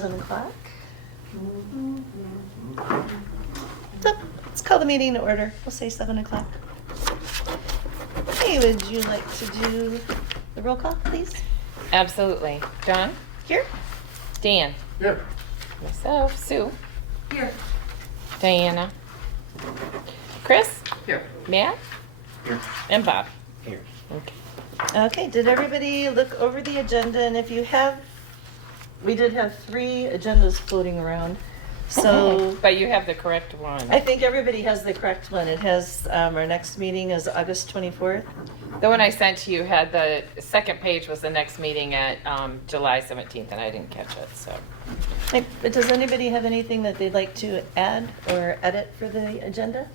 7 o'clock. So, let's call the meeting to order. We'll say 7 o'clock. Hey, would you like to do the roll call, please? Absolutely. John? Here? Dan? Here. Myself. Sue? Here. Diana? Chris? Here. Matt? Here. And Bob? Here. Okay. Okay, did everybody look over the agenda? And if you have, we did have 3 agendas floating around. So But you have the correct one. I think everybody has the correct one. It has, our next meeting is August 24th. The one I sent to you had the second page was the next meeting at July 17th, and I didn't catch it, so. Hey, but does anybody have anything that they'd like to add or edit for the agenda?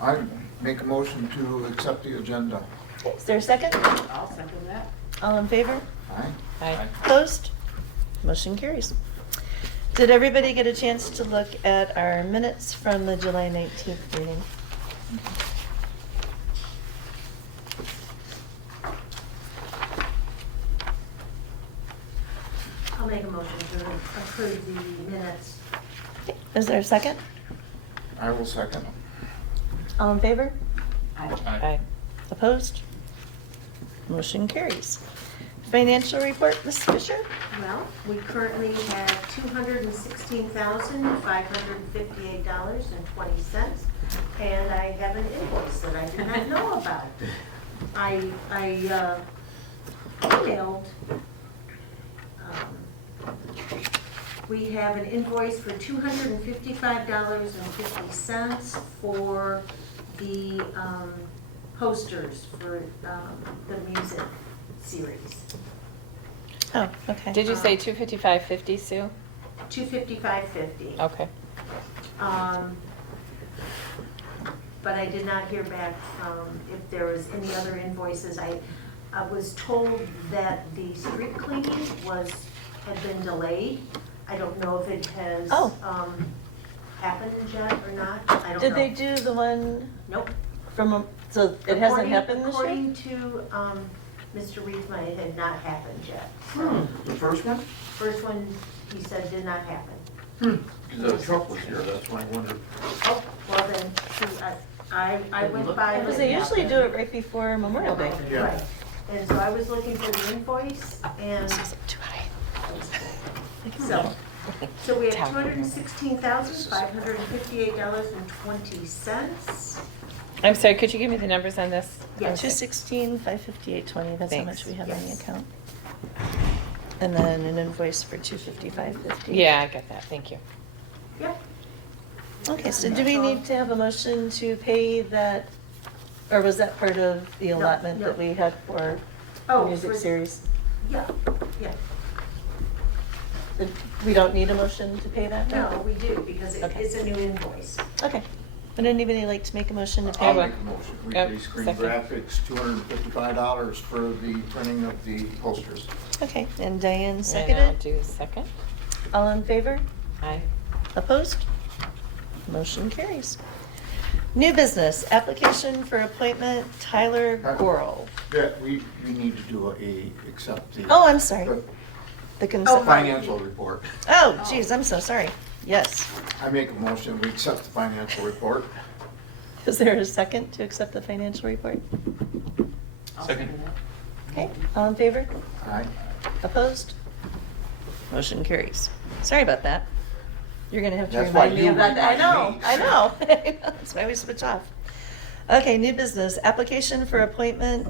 I make a motion to accept the agenda. Okay, is there a second? I'll second that. All in favor? Aye. Aye. Opposed? Motion carries. Did everybody get a chance to look at our minutes from the July 19th meeting? I'll make a motion to approve the minutes. Okay, is there a second? I will second. All in favor? Aye. Opposed? Motion carries. Financial report, Ms. Fisher? Well, we currently have $216,558.20, and I have an invoice that I did not know about. I emailed, we have an invoice for $255.50 for the posters for the music series. Oh, okay. Did you say 255.50, Sue? $255.50. Okay. But I did not hear back from if there was any other invoices. I was told that the street cleaning had been delayed. I don't know if it has Oh. happened yet or not. I don't know. Did they do the one Nope. from, so it hasn't happened this year? According to Mr. Reedsma, it had not happened yet. The first one? First one, he said, did not happen. Because the truck was here, that's why I wondered. Oh, well then, see, I went by. Because they usually do it right before Memorial Day. Yeah. Right. And so I was looking for the invoice, and Too high. so we have $216,558.20. I'm sorry, could you give me the numbers on this? Yes. 216, 558.20, that's how much Thanks. we have in the Yes. account. And then an invoice for 255.50. Yeah, I got that, thank you. Yep. Okay, so do we need to have a motion to pay that, or was that part of the No, allotment no. that we had for the Oh, music for- series? Yeah, yeah. We don't need a motion to pay that now? No, we do, because Okay. it's a new invoice. Okay. Would anybody like to make a motion to I'll pay? make a motion. Yep, Weekly Screen second. Graphics, $255 for the printing of the posters. Okay, and Diane And I'll seconded. do second. All in favor? Aye. Opposed? Motion carries. New business, application for appointment Tyler Gorel. Yeah, we need to do accept the. Oh, I'm sorry. the The consent. Financial report. Oh, geez, I'm so sorry. Yes. I make a motion, we accept the financial report. Is there a second to accept the financial report? Second. Okay, all in favor? Aye. Opposed? Motion carries. Sorry about that. You're gonna have to That's why remind me you of that. I know, remind me. I know. That's why we switch off. Okay, new business, application for appointment,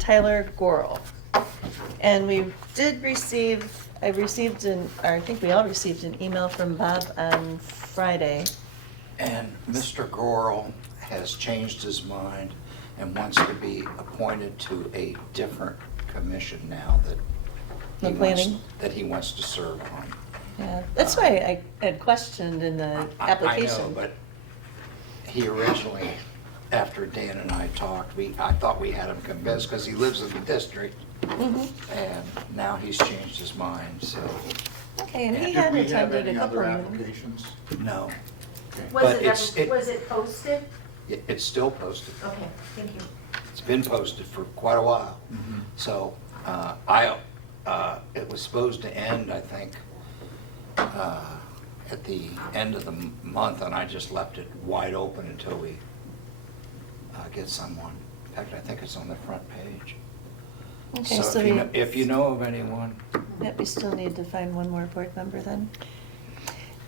Tyler Gorel. And we did receive, I think we all received an email from Bob on Friday. And Mr. Gorel has changed his mind and wants to be appointed to a different commission now The planning? that he wants to serve on. Yeah, that's why I had questioned in the application. I know, but he originally, after Dan and I talked, I thought we had him convinced because he lives in the district. Mhm. And now he's changed his mind, so, Okay, and he Did had we have attended a any couple other of meetings. applications? no. Was But it it's- ever, was it posted? It's still posted. Okay, thank you. It's been posted for quite a while. Mhm. So It was supposed to end, I think, at the end of the month, and I just left it wide open until we get someone. In fact, I think it's on the front page. Okay, So so if you know of anyone, yep, we still need to find one more board member then.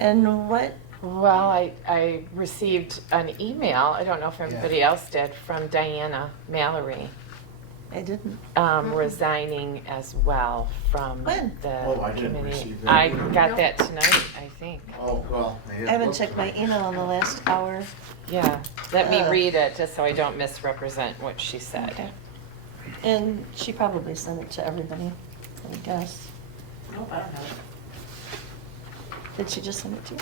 And what, Well, I received an email, I don't know if everybody else did, from Diana Mallory, I didn't. resigning as well from When? the Oh, I didn't committee. receive that I either. got that tonight, I think. Oh, well. I haven't checked my email in the last hour. Yeah, let me Ugh. read it, just so I don't misrepresent what she Okay. said. And she probably sent it to everybody, I guess. Nope, I don't have it. Did she just send it to you?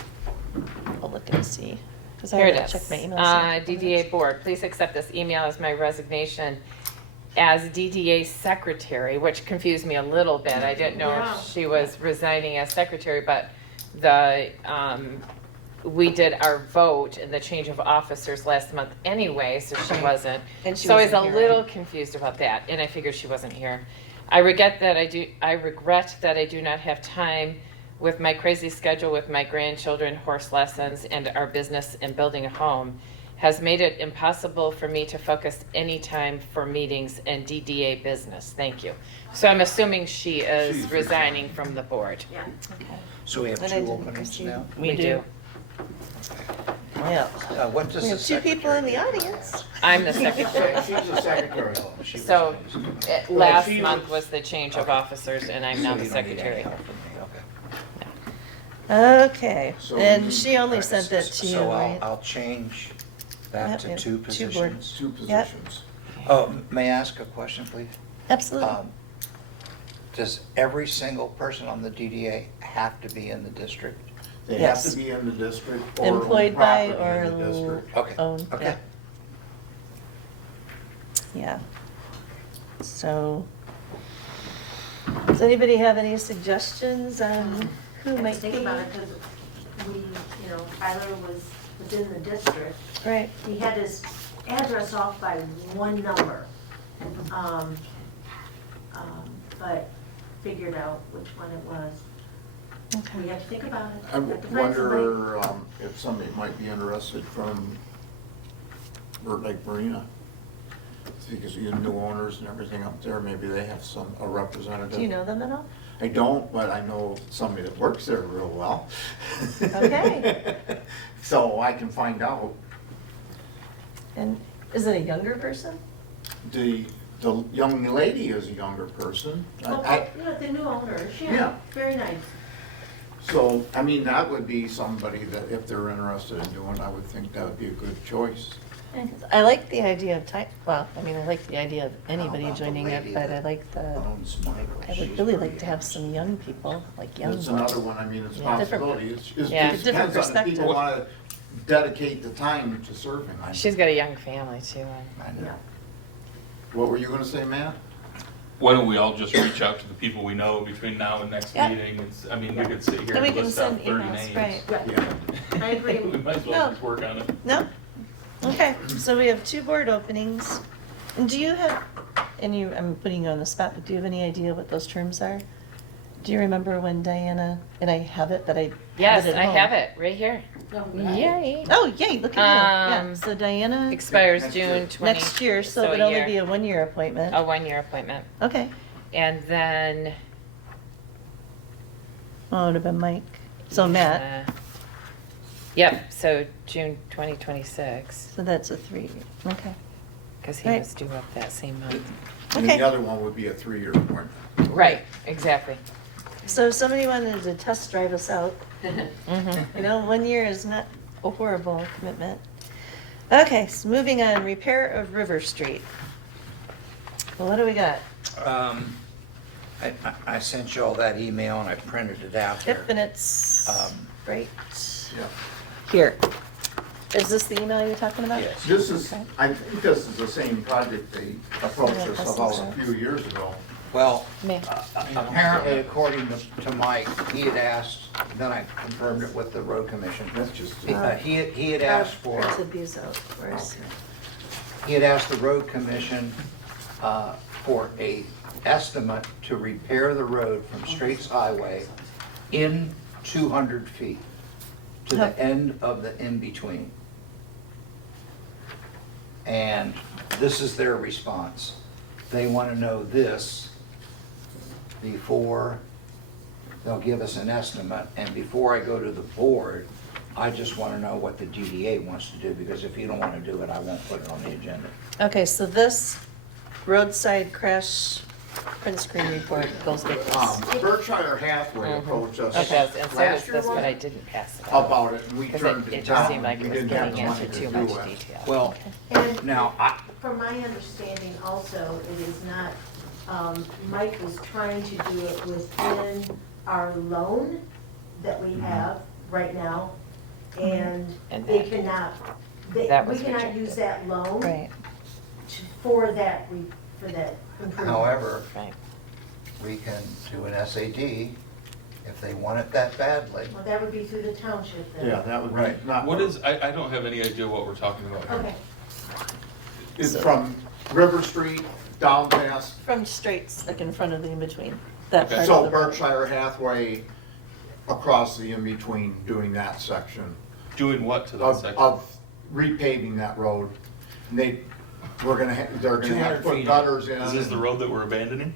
I'll look and see, because I Here it haven't is. checked my email. DDA Board, please accept this email as my resignation as DDA Secretary, which confused me a little bit. I didn't know Yeah. if she was resigning as Secretary, but we did our vote and the change of officers last month anyway, so she wasn't. And she So I was a wasn't here, little right? confused about that, and I figured she wasn't here. I regret that I do not have time with my crazy schedule with my grandchildren, horse lessons, and our business and building a home has made it impossible for me to focus any time for meetings and DDA business. Thank you. So I'm assuming she is She's resigning from the board. Yeah. Okay. so we have And I two didn't openings receive- now? We do. Well, What does we the have two people in the secretary do? audience. I'm the secretary. She's the secretary. Oh, she was So nice. last she month was- was the change of officers, and I'm So now you the don't need any secretary. help from me, okay. Okay, So and you- she only All right, sent that to you, So right? I'll change that Yep, to yep, two two positions. Two Yep. positions. Oh, may I ask a question, please? Absolutely. Does every single person on the DDA have to be in the district? They have Yes. to be in the district or own Employed by property or in the district. Okay, owned, okay. yeah. Yeah. So, does anybody have any suggestions on who might be? Think about it, because Tyler was within the district. Right, He had his address off by one number. But figured out which one it was. We okay. have to think about it. I We have to find somebody. wonder if somebody might be interested from Bird Lake Marina. Because you new owners and everything up there, maybe they have a representative. Do you know them at all? I don't, but I know somebody that works there real well. Okay. So I can find out. And is it a younger person? The young lady is a younger person. Well, yeah, the new owners, Yeah. yeah, very nice. So, I mean, that would be somebody that if they're interested in doing, I would think that would be a good choice. I like the idea of I like the idea of anybody How about the joining it, lady but I that like the, Owns Michael. I She's would really pretty like to have some young people, like young That's ones. another one, I mean, it's a Yeah. Different- possibility. It Yeah. just Different depends on if people perspective. want to dedicate the time to serving. She's got a young family too. I know. Yeah. What were you going to say, Matt? Why don't we all just reach out to the people we know between now and next Yeah. meeting? I mean, we could sit here Then we and can list out send 30 emails, names. right? Yeah. I agree. We might as No. well just work on it. No? Okay, so we have two board openings. And do you have, I'm putting you on the spot, but do you have any idea what those terms are? Do you remember when Diana, and I have it, but I have Yes, it at I home. have it right here. No, Yay. Oh, yay, look at you. Yeah, Um, so Diana, Expires Next June year. 20. next year, so it a would only year. be a one-year appointment. A one-year appointment. Okay. And then. Oh, it would have been Mike. So Matt, Yep, so June 2026, so that's a 3. Okay. because he Right. was due up that same month. And Okay. the other one would be a 3-year appointment. Right, exactly. So if somebody wanted to test drive us out, Mhm. 1 year is not a horrible commitment. Okay, so moving on, repair of River Street. Well, what do we got? I sent you all that email and I printed it out there. Yep, and it's right Yeah. here. Is this the email you're talking about? Yes. This is, Okay. I think this is the same project they approached Yeah, us that's about so. a few years ago. Well, Me. apparently according to Mike, he had asked, then I confirmed it with the road commission. That's just, He had asked for, Printed these out. Where's- he had asked the road commission for a estimate to repair the road from Straits Highway in 200 feet to the end of the in-between. And this is their response. They want to know this before they'll give us an estimate, and before I go to the board, I just want to know what the DDA wants to do, because if you don't want to do it, I won't put it on the agenda. Okay, so this roadside crash print screen report goes with this. Berkshire Hathaway approached us It does, and so does last year, this, but I was it? didn't pass it out. About it, and we Because turned it it just down. seemed like We it was didn't have getting the money into to too do much it. detail. Well, And now, from my understanding also, it is not, Mike was trying to do it within our loan that we have right now, and And they that- cannot, that we was cannot rejected. use that loan Right. for that improvement. however, Right. we can do an SAD if they want it that badly. Well, that would be through the township then. Yeah, that would be Right. not. What is, I don't have any idea what we're talking about here. Okay, It's from River Street down past, From Straits, like in front of the in-between, that Okay. part so of the road. Berkshire Hathaway across the in-between doing that section Doing what to that of, section? of repaving that road. And they're gonna have to 200 put feet. gutters in. Is this the road that we're abandoning?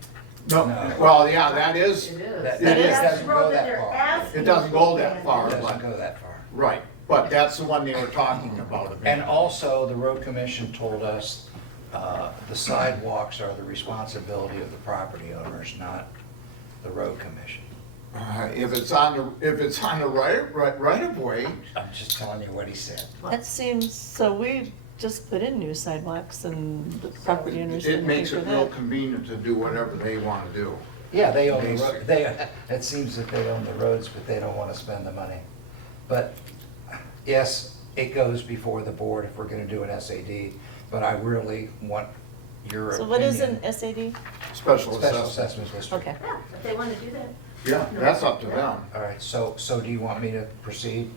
No, No. well, yeah, that is, it is. That- It that is. That's doesn't the go road that that they're far. asking. It doesn't go that to far. It abandon. doesn't go that far. right, but that's the one they were talking about. And also, the road commission told us the sidewalks are the responsibility of the property owners, not the road commission. If it's on the right of way, I'm just telling you what he said. That seems, so we just put in new sidewalks and the property owners it didn't pay makes for it real that. convenient to do whatever they wanna do. Yeah, they own the road, it seems that they own the roads, but they don't want to spend the money. But, yes, it goes before the board if we're gonna do an SAD, but I really want your opinion. So what is an SAD? Special Special assessment. assessment district. Okay. Yeah, if they want to do that. Yeah, that's up to them. All right, so do you want me to proceed?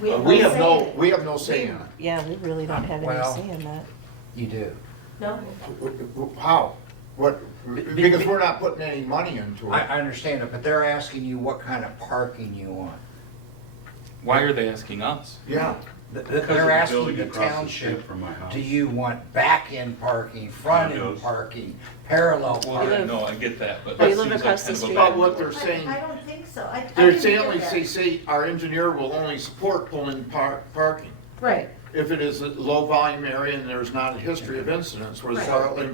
We have no say in it. Yeah, we really don't have any Well- say in that. You do. No? How? What, because we're not putting any money into I it. understand it, but they're asking you what kind of parking you want. Why are they asking us? Yeah, They're asking the township, from my house. do you want back-end parking, front-end Condos. parking, parallel Well, parking? no, I get that, but Oh, that you live seems like across the kind of a street? but back what door. they're saying, I don't think so. I they're didn't saying, hear only that. they say our engineer will only support pulling parking. Right. If it is a low volume area and there's not a history of incidents where Right.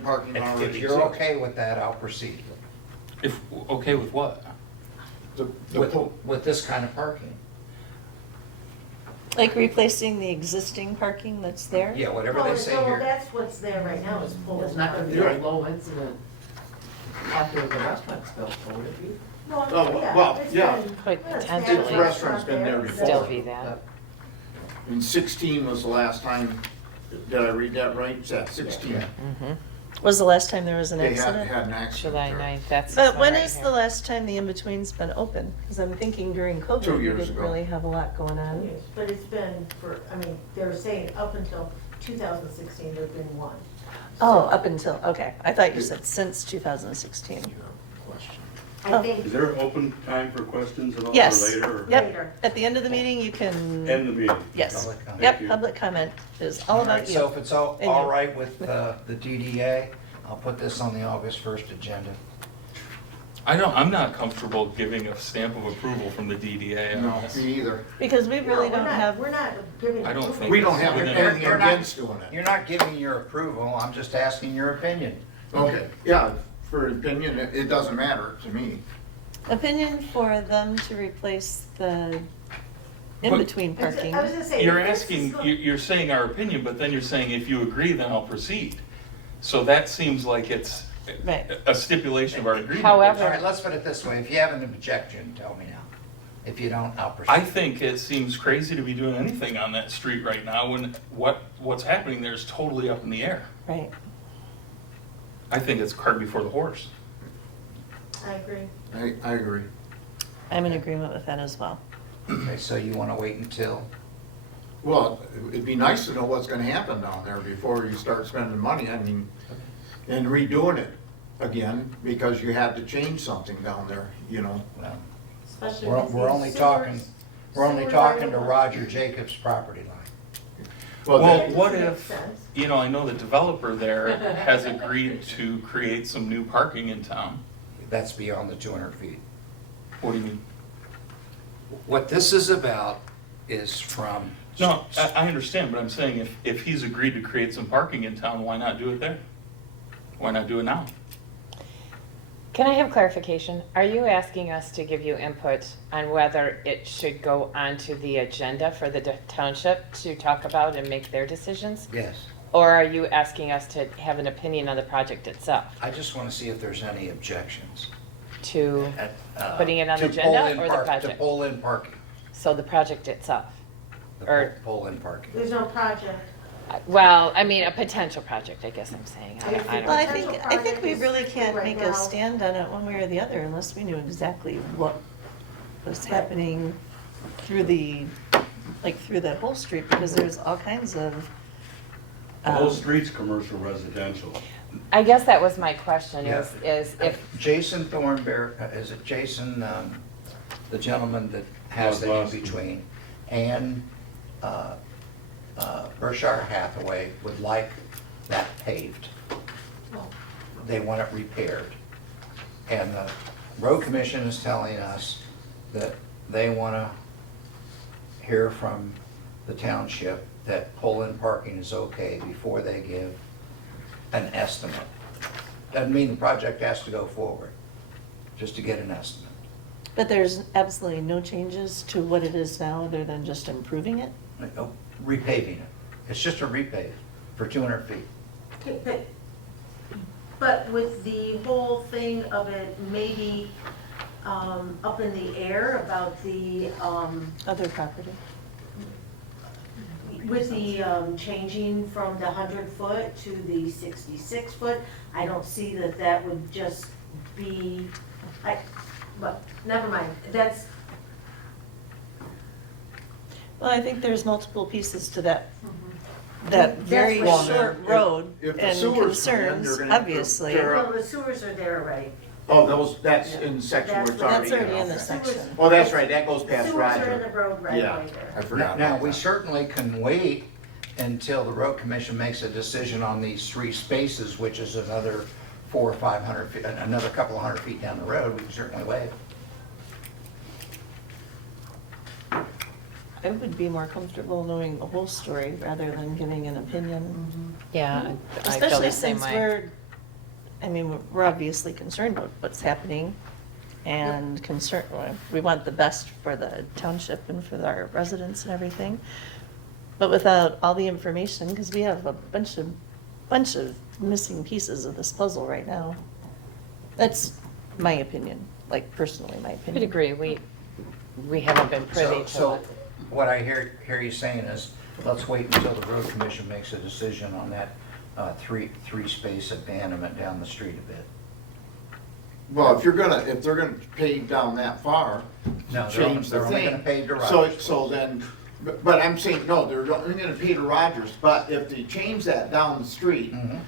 parking If already you're exists. okay with that, I'll proceed. If, okay with what? With this kind of parking. Like replacing the existing parking that's there? Yeah, whatever Well, they say no, here. that's what's there right now is full. It's not gonna be You're a right. low incident after the restaurant's built, so would it be? No, Oh, yeah, well, it's yeah. been- Quite yeah, it's potentially. been- The restaurant's been there it's before. Still be that. And 16 was the last time, did I read that right? Yeah, 16. Mhm. Was the last time there was an They had accident? an accident July there. 9th, that's. But one when right is here. the last time the in-between's been open? Because I'm thinking during 2 COVID, we years didn't ago. really have a lot going on. Yes, but it's been for, I mean, they're saying up until 2016, there've been one. Oh, up until, okay. I thought you said since 2016. You have a question? I Oh. think Is there open time for questions at all, or Yes. later? or- Yep. later. At the end of the meeting, you can, End the meeting? yes. Public comment. Yep, Thank you. public comment is all right, about so you. if it's all And you. right with the DDA, I'll put this on the August 1st agenda. I'm not comfortable giving a stamp of approval from the DDA on No, this. me either. Because we really No, don't have, We're not giving. I don't approval. think We don't have You're- anything you're not- against doing it. You're not giving your approval, I'm just asking your opinion. Okay, yeah, for opinion, it doesn't matter to me. opinion for them to replace the in-between parking. I was gonna say. You're if this is asking, go- you're saying our opinion, but then you're saying if you agree, then I'll proceed. So that seems like it's Right. a stipulation of our agreement. However- All right, let's put it this way, if you have an objection, tell me now. If you don't, I'll proceed. I think it seems crazy to be doing anything on that street right now when what's happening there is totally up in the air. Right. I think it's cart before the horse. I agree. I agree. I'm in agreement with that as well. Okay, so you want to wait until? Well, it'd be nice to know what's gonna happen down there before you start spending money. I mean, and redoing it again because you had to change something down there, Well, Especially We're with we're these only sewers- talking, we're only sewers talking are to the- Roger Jacobs' property line. Well, Well, that- what Makes if, sense. you know, I know the developer there has agreed to create some new parking in town. That's beyond the 200 feet. What do you mean? What this is about is from. No, I understand, but I'm saying if he's agreed to create some parking in town, why not do it there? Why not do it now? Can I have clarification? Are you asking us to give you input on whether it should go onto the agenda for the township to talk about and make their decisions? Yes. Or are you asking us to have an opinion on the project itself? I just want to see if there's any objections. To, Putting it on to the agenda pull in or the park- project? To pull in parking. so the project itself? The Or- pull in parking. There's no project. Well, I mean, a potential project, I guess I'm saying. I Well, don't. I Potential think project we is really can't right make now. a stand on it one way or the other unless we knew exactly what was happening through through that whole street, because there's all kinds of. The whole um, street's commercial residential. I guess that was my question, Yeah. is if, Jason Thornberry, is it Jason, the gentleman that has the Northwest. in-between, and Berkshire Hathaway would like that paved. They want it repaired. And the road commission is telling us that they want to hear from the township that pull-in parking is okay before they give an estimate. Doesn't mean the project has to go forward, just to get an estimate. But there's absolutely no changes to what it is now other than just improving it? Repaving it. It's just a repave for 200 feet. Okay, but with the whole thing of it maybe up in the air about the, Other property? with the changing from the 100-foot to the 66-foot, I don't see that that would just be, but never mind, that's, Well, I think there's multiple pieces to that Mm-hmm. that very Well, short then, road if the and sewers come in, concerns, you're gonna have to obviously. tear well, the sewers are there already. Oh, that's in the section where it's That's already. already in the okay. section. Oh, that's right, that goes past Sewers are in the Roger. road right Yeah, away I there. forgot Now, about we that. certainly can wait until the road commission makes a decision on these 3 spaces, which is another 400 or 500 feet, another couple of hundred feet down the road. We can certainly wait. I would be more comfortable knowing the whole story rather than giving an opinion. yeah, I feel Especially the same since way. we're obviously concerned about what's happening and we want the best for the township and for our residents and everything. But without all the information, because we have a bunch of missing pieces of this puzzle right now. That's my opinion, like personally, my I opinion. would agree, we haven't been privy to So it. what I hear you saying is, let's wait until the road commission makes a decision on that 3-space abandonment down the street a bit. Well, if they're gonna pave down that far, No, change the they're only thing. gonna pave to So, Rogers. so then, but I'm saying, no, they're only gonna pave to Rogers, but if they change that down the street, Mhm.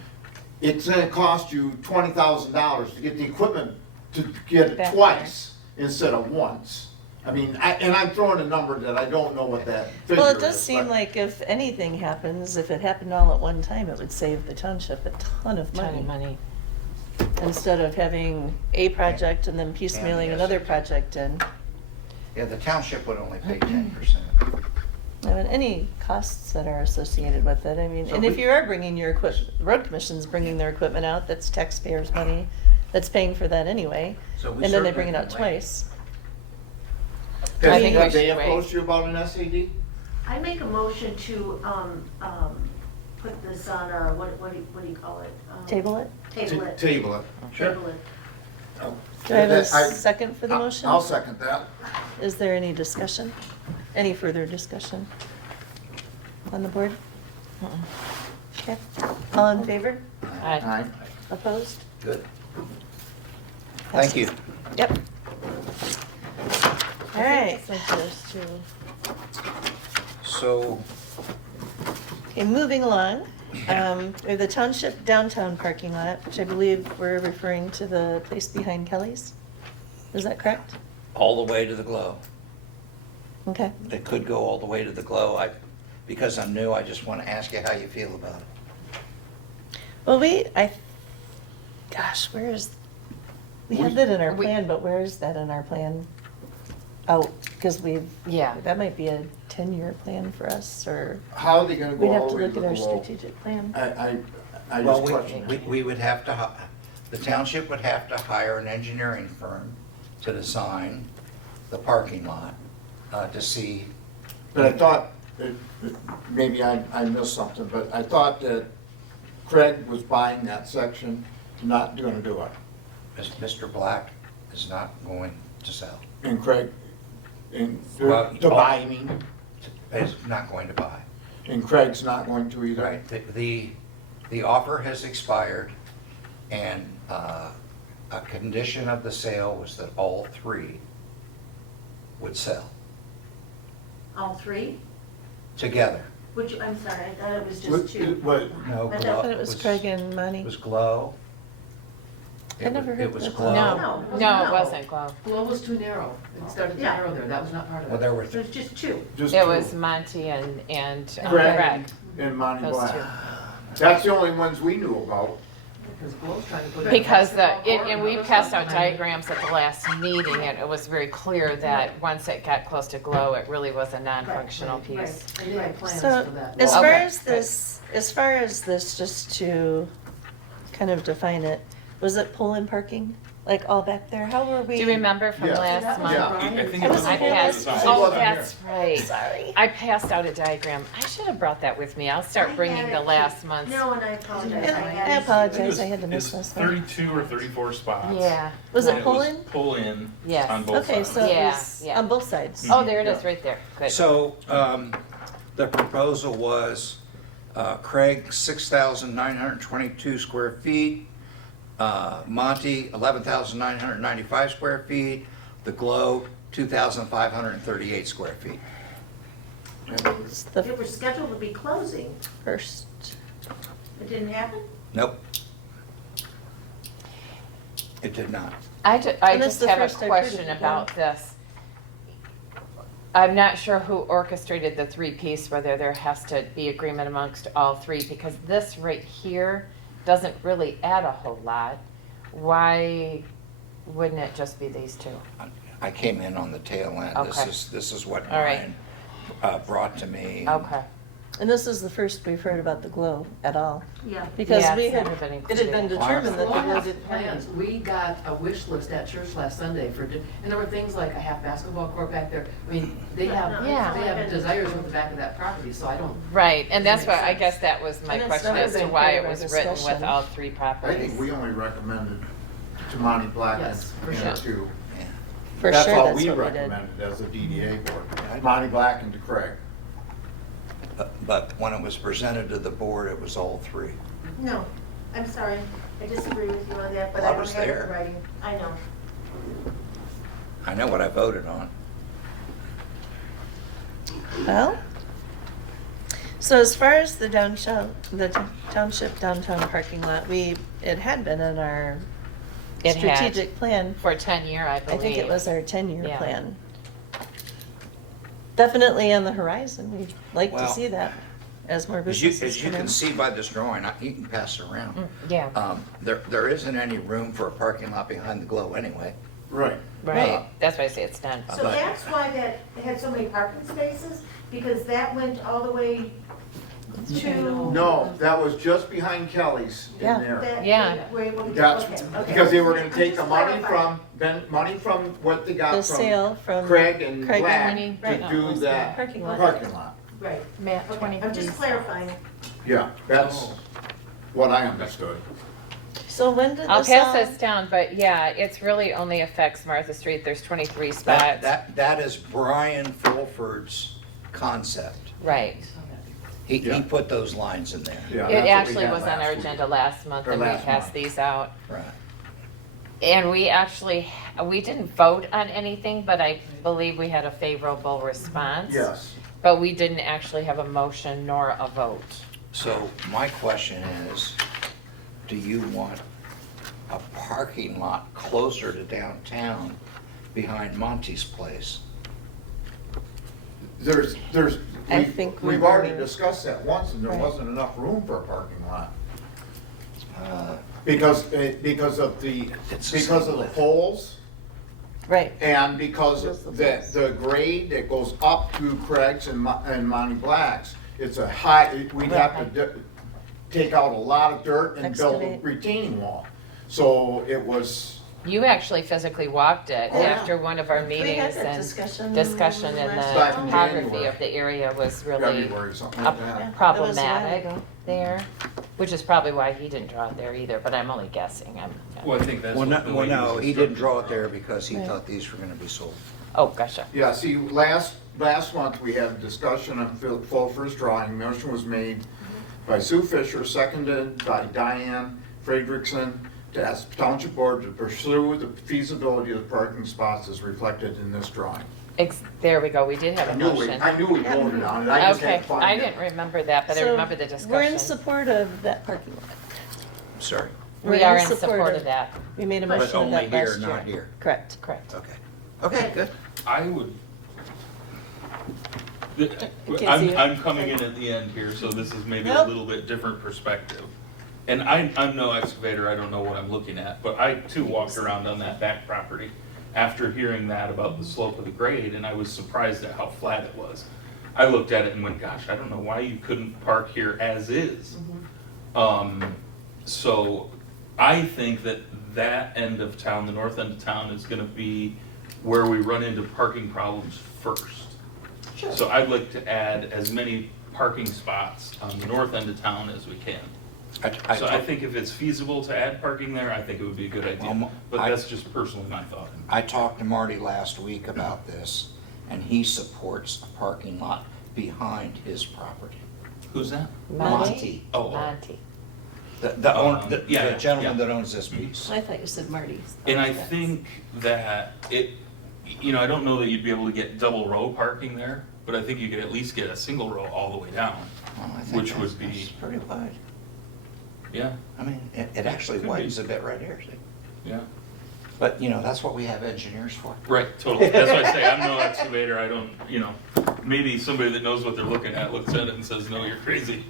it's gonna cost you $20,000 to get the equipment to get it Back twice instead of once. I mean, and I'm throwing a number that I don't know what that figure is. Well, it does seem but- like if anything happens, if it happened all at one time, it would save the township a ton of Ton money. of money. Instead of having a project and then piecemealing yes. another project in. Yeah, the township would only pay 10%. I mean, any costs that are associated with it, I mean, So and if we- you are bringing your equipment, the road commission's bringing their equipment out, that's taxpayers' money, that's paying for that anyway. So we And then they certainly bring it out can wait. twice. I think we Have they should wait. approached you about an SAD? I make a motion to, put this on a, what do you call it? Table it? Table it. Table it. Table it. Do I have a That- second for the motion? I'll second that. Is there any discussion? Any further discussion on the board? Okay, all in favor? Aye. Aye. Opposed? Good. Thank you. Yep. All right. There's two. So, Okay, moving along. We have the township downtown parking lot, which I believe we're referring to the place behind Kelly's. Is that correct? All the way to the Glow. Okay. It could go all the way to the Glow. Because I'm new, I just want to ask you how you feel about it. Well, gosh, where is, we have that in our plan, but where is that in our plan? Oh, because Yeah. that might be a 10-year plan for us, or How are they gonna we'd go have all to the way look to at the our glow? strategic plan. I Well, just question it. we would have to, the township would have to hire an engineering firm to design the parking lot, to see. But I thought, maybe I missed something, but I thought that Craig was buying that section, not gonna do it. Mr. Black is not going to sell. And Craig, and Well, to buy, I mean, Is not going to buy. and Craig's not going to either. Right, the offer has expired, and a condition of the sale was that all three would sell All three? together. Which, I'm sorry, I thought it was What- just two. what- No, I Glow. thought it was Craig and Monty. It was Glow. I never heard It was that. Glow. No, No, no, it no. wasn't Glow. Glow was too narrow. It started to Yeah. narrow there. That was not part of it. Well, there were, So it's just two. Just It two. was Monty and Craig. Craig. And Monty Those Black. two. That's the only ones we knew about. Because Glow's trying to put. Because basketball court and we or passed out something. diagrams at the last meeting, and it was very clear that once it got close to Glow, it really was a non-functional Right, piece. I did have plans So, for that. as far Okay, as this, just to kind of define it, was it pull-in parking, like all back there? How were we? Do you remember from Yeah. last That was month? Yeah. Brian. I think I it was. wasn't I here passed, last oh, wasn't here. that's right. Sorry. I passed out a diagram. I should have brought that with me. I'll start I bringing had the it last too. month's. No, and I apologize. And I I had it. apologize, I had to miss It's this one. 32 or 34 spots. Yeah. Was And it was pull-in? Pull-in Yes. on both Okay, sides. so it Yeah, was yeah. on both sides. Oh, there it is, right there. Good. so, the proposal was, Craig, 6,922 square feet, Monty, 11,995 square feet, the Glow, 2,538 square feet. It's the It was scheduled to be closing. first. It didn't happen? Nope. It did not. I And that's just the have a first I've heard question of it, about this. I'm not sure who orchestrated the three-piece, whether there has to be agreement amongst all three, because this right here doesn't really add a whole lot. Why wouldn't it just be these two? I came in on the tail end. Okay. This is what All right. Brian brought to me. Okay. And this is the first we've heard about the Glow at all. Yeah. Because Yeah, we it's had, never been it had been included. determined that the Glow Glow has didn't have plans. it. We got a wish list at church last Sunday and there were things like a half basketball court back there. I mean, they have, Yeah. they have desires on the back of that property, so I don't. Right, and that's Makes why, I sense. guess that was my And it's question never as to been why part it of our was written with discussion. all three I properties. think we only recommended to Monty Black and Yes, for and sure. to. Yeah. For That's sure, all that's we what we did. recommended as a DDA board. Monty Black and to Craig. But when it was presented to the board, it was all three. No, I'm sorry. I disagree with you on that, but Well, I I don't was have it there. in writing. I know. I know what I voted on. Well, so as far as the township downtown parking lot, it had been in our It had. strategic plan. For 10-year, I I believe. think it was our 10-year Yeah. plan. Definitely on the horizon. We'd like to Well, see that as more As you businesses come can in. see by this drawing, you can pass it around. Yeah, There isn't any room for a parking lot behind the Glow anyway. Right. right. That's why I say it's done. So that's why that had so many parking spaces, because that went all the way to. No, that was just behind Kelly's in Yeah. there. that Yeah. they were able to get- That's, okay, okay. because they were gonna I'm take the just money clarifying. money from what they got The from sale from Craig and Craig Black and- to right. do that Parking lot. parking lot. Right, Matt, okay, 23 I'm just clarifying. Yeah, that's what I understood. So when did I'll this pass all? this down, but yeah, it's really only affects Martha Street. There's 23 spots. That is Brian Fulford's concept. Right. He Yeah. put those lines in there. Yeah, It that's what we actually had was on last our week. agenda last month, Or and we last passed month. these out. Right. And we actually, we didn't vote on anything, but I believe we had a favorable response. Yes. But we didn't actually have a motion nor a vote. So my question is, do you want a parking lot closer to downtown behind Monty's place? I think we we've already were- discussed that once, and there Right. wasn't enough room for a parking lot. Uh, Because of It's a because of the split. poles, Right. and because Just the of the grade that goes up to Craig's and Monty Black's, it's a high, we'd have to take out a lot of dirt and build a Excavate. retaining wall. So it was, You actually physically walked it Oh, yeah. after one of our We meetings had that and discussion discussion and last the Back in topography January. of the area was really February, something like that. Yeah, that was a while problematic ago. there, which is probably why he didn't draw it there either, but I'm only guessing. Well, I think that's Well, what the no, way well, no, was he didn't structured. draw it there because he Right. thought these were gonna be sold. Oh, gotcha. Yeah, see, last month, we had a discussion on Phil Fulfer's drawing. Motion was made by Sue Fisher, seconded by Diane Frederickson, to ask the Township Board to pursue the feasibility of the parking spots as reflected in this drawing. There we go, we did have a motion. I knew we voted on it, I just Okay, had to find it. I didn't remember that, but I So, remember the We're in discussion. support of that parking lot. Sorry. We're We are in support of that, We made a But motion of only that here, last year. not here. Correct. correct. Okay. Okay, good. I would. see I'm coming in at the end here, so this is maybe a Nope. little bit different perspective. And I'm no excavator, I don't know what I'm looking at, but I too walked around on that back property after hearing that about the slope of the grade, and I was surprised at how flat it was. I looked at it and went, gosh, I don't know why you couldn't park here as is. So I think that end of town, the north end of town, is gonna be where we run into parking problems first. So I'd like to add as many parking spots on the north end of town as we can. So I think if it's feasible to add parking there, I think it would be a good idea. But that's just personally my thought. I talked to Marty last week about this, and he supports a parking lot behind his property. Who's that? Monty. Oh, Monty. The yeah, gentleman yeah. that owns this piece. I thought you said Marty's. And I think that I don't know that you'd be able to get double row parking there, but I think you could at least get a single row all the way down. Well, I think Which that's- would be- that's pretty wide. Yeah, I mean, it actually Could be. widens a bit right here, see? yeah. But, that's what we have engineers for. Right, totally. That's why I say I'm no excavator. I don't, maybe somebody that knows what they're looking at looks at it and says, no, you're crazy.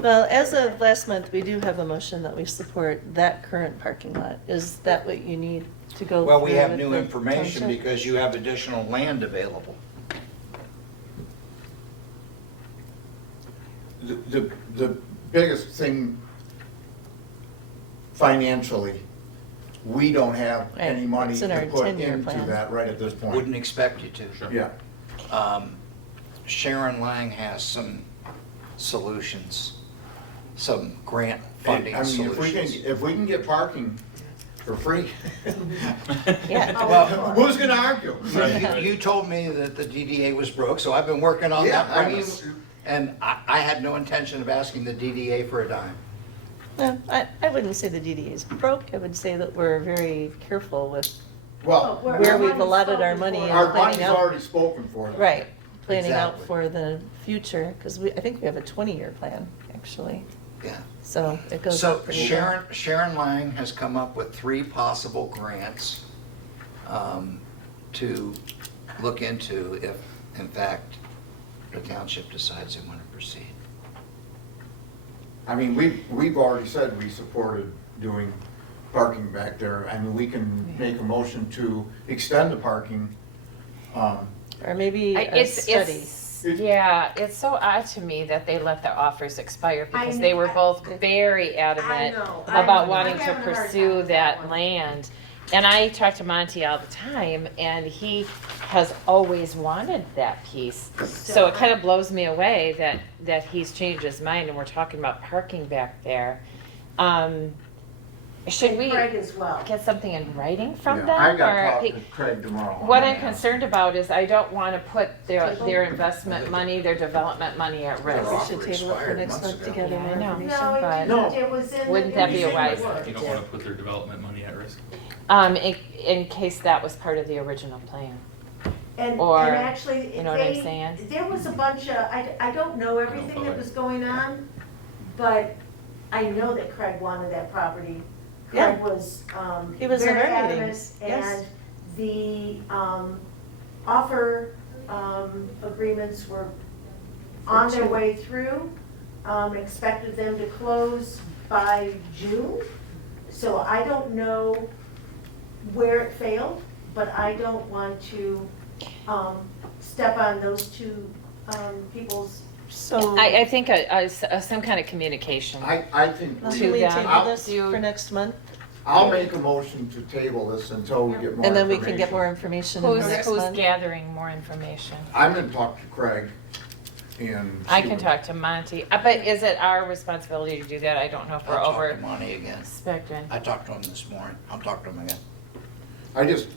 Well, as of last month, we do have a motion that we support that current parking lot. Is that what you need to go? Well, we through have with new the information township? because you have additional land available. The biggest thing financially, we don't have any Right, money it's in to our put 10-year into plan. that right at this point. Wouldn't expect you to. Sure. Yeah, Sharon Lang has some solutions, some grant funding I mean, solutions. if we can get parking for free, Yeah. Well, who's gonna argue? You told me that the DDA was broke, so I've been working on Yeah, that I price. And I had no intention of asking the DDA for a dime. No, I wouldn't say the DDA is broke. I would say that we're very careful with, Well, Where we've allotted our money in. our planning money's out. already spoken for. right, planning out Exactly. for the future, because I think we have a 20-year plan, actually. Yeah. So it goes So up pretty well. Sharon Lang has come up with 3 possible grants to look into if, in fact, the township decides they want to proceed. I mean, we've already said we supported doing parking back there. I mean, we can make a motion to extend the parking. Or maybe a study. It's so odd to me that they let the offers expire because I- they were both very I adamant know. about I'm wanting to having a hard pursue time with that one. land. And I talk to Monty all the time, and he has always wanted that piece. So it kind of blows me away that he's changed his mind and we're talking about parking back there. Should we Craig as well. get something in writing from Yeah, them? I got or- to talk to Craig tomorrow. What I'm concerned about is I don't want to put their investment money, their development money at We risk. should table it for next month to gather Yeah, I more know. information. No, but- No. it was in. Wouldn't that be a wise You thing don't want to put their development money at risk. In case that was part of the original plan. And or- actually, you know what I'm saying? there was a bunch of, I don't know everything that was going on, but I know that Craig wanted that property. Yeah. Craig was, He was in very our adamant, meetings, yes. and the, offer, agreements were on their way through. Expected them to close by June. So I don't know where it failed, but I don't want to, step on those two, people's. So, I think some kind of communication. I think can to we them. table this You- for next month? I'll make a motion to table this until we get more information. And then we can get more information in the next Who's month? gathering more information? I'm gonna talk to Craig and. I see can what- talk to Monty, but is it our responsibility to do that? I don't know if we're I'll talk over to Monty again. spectrum. I talked to him this morning. I'll talk to him again. I just,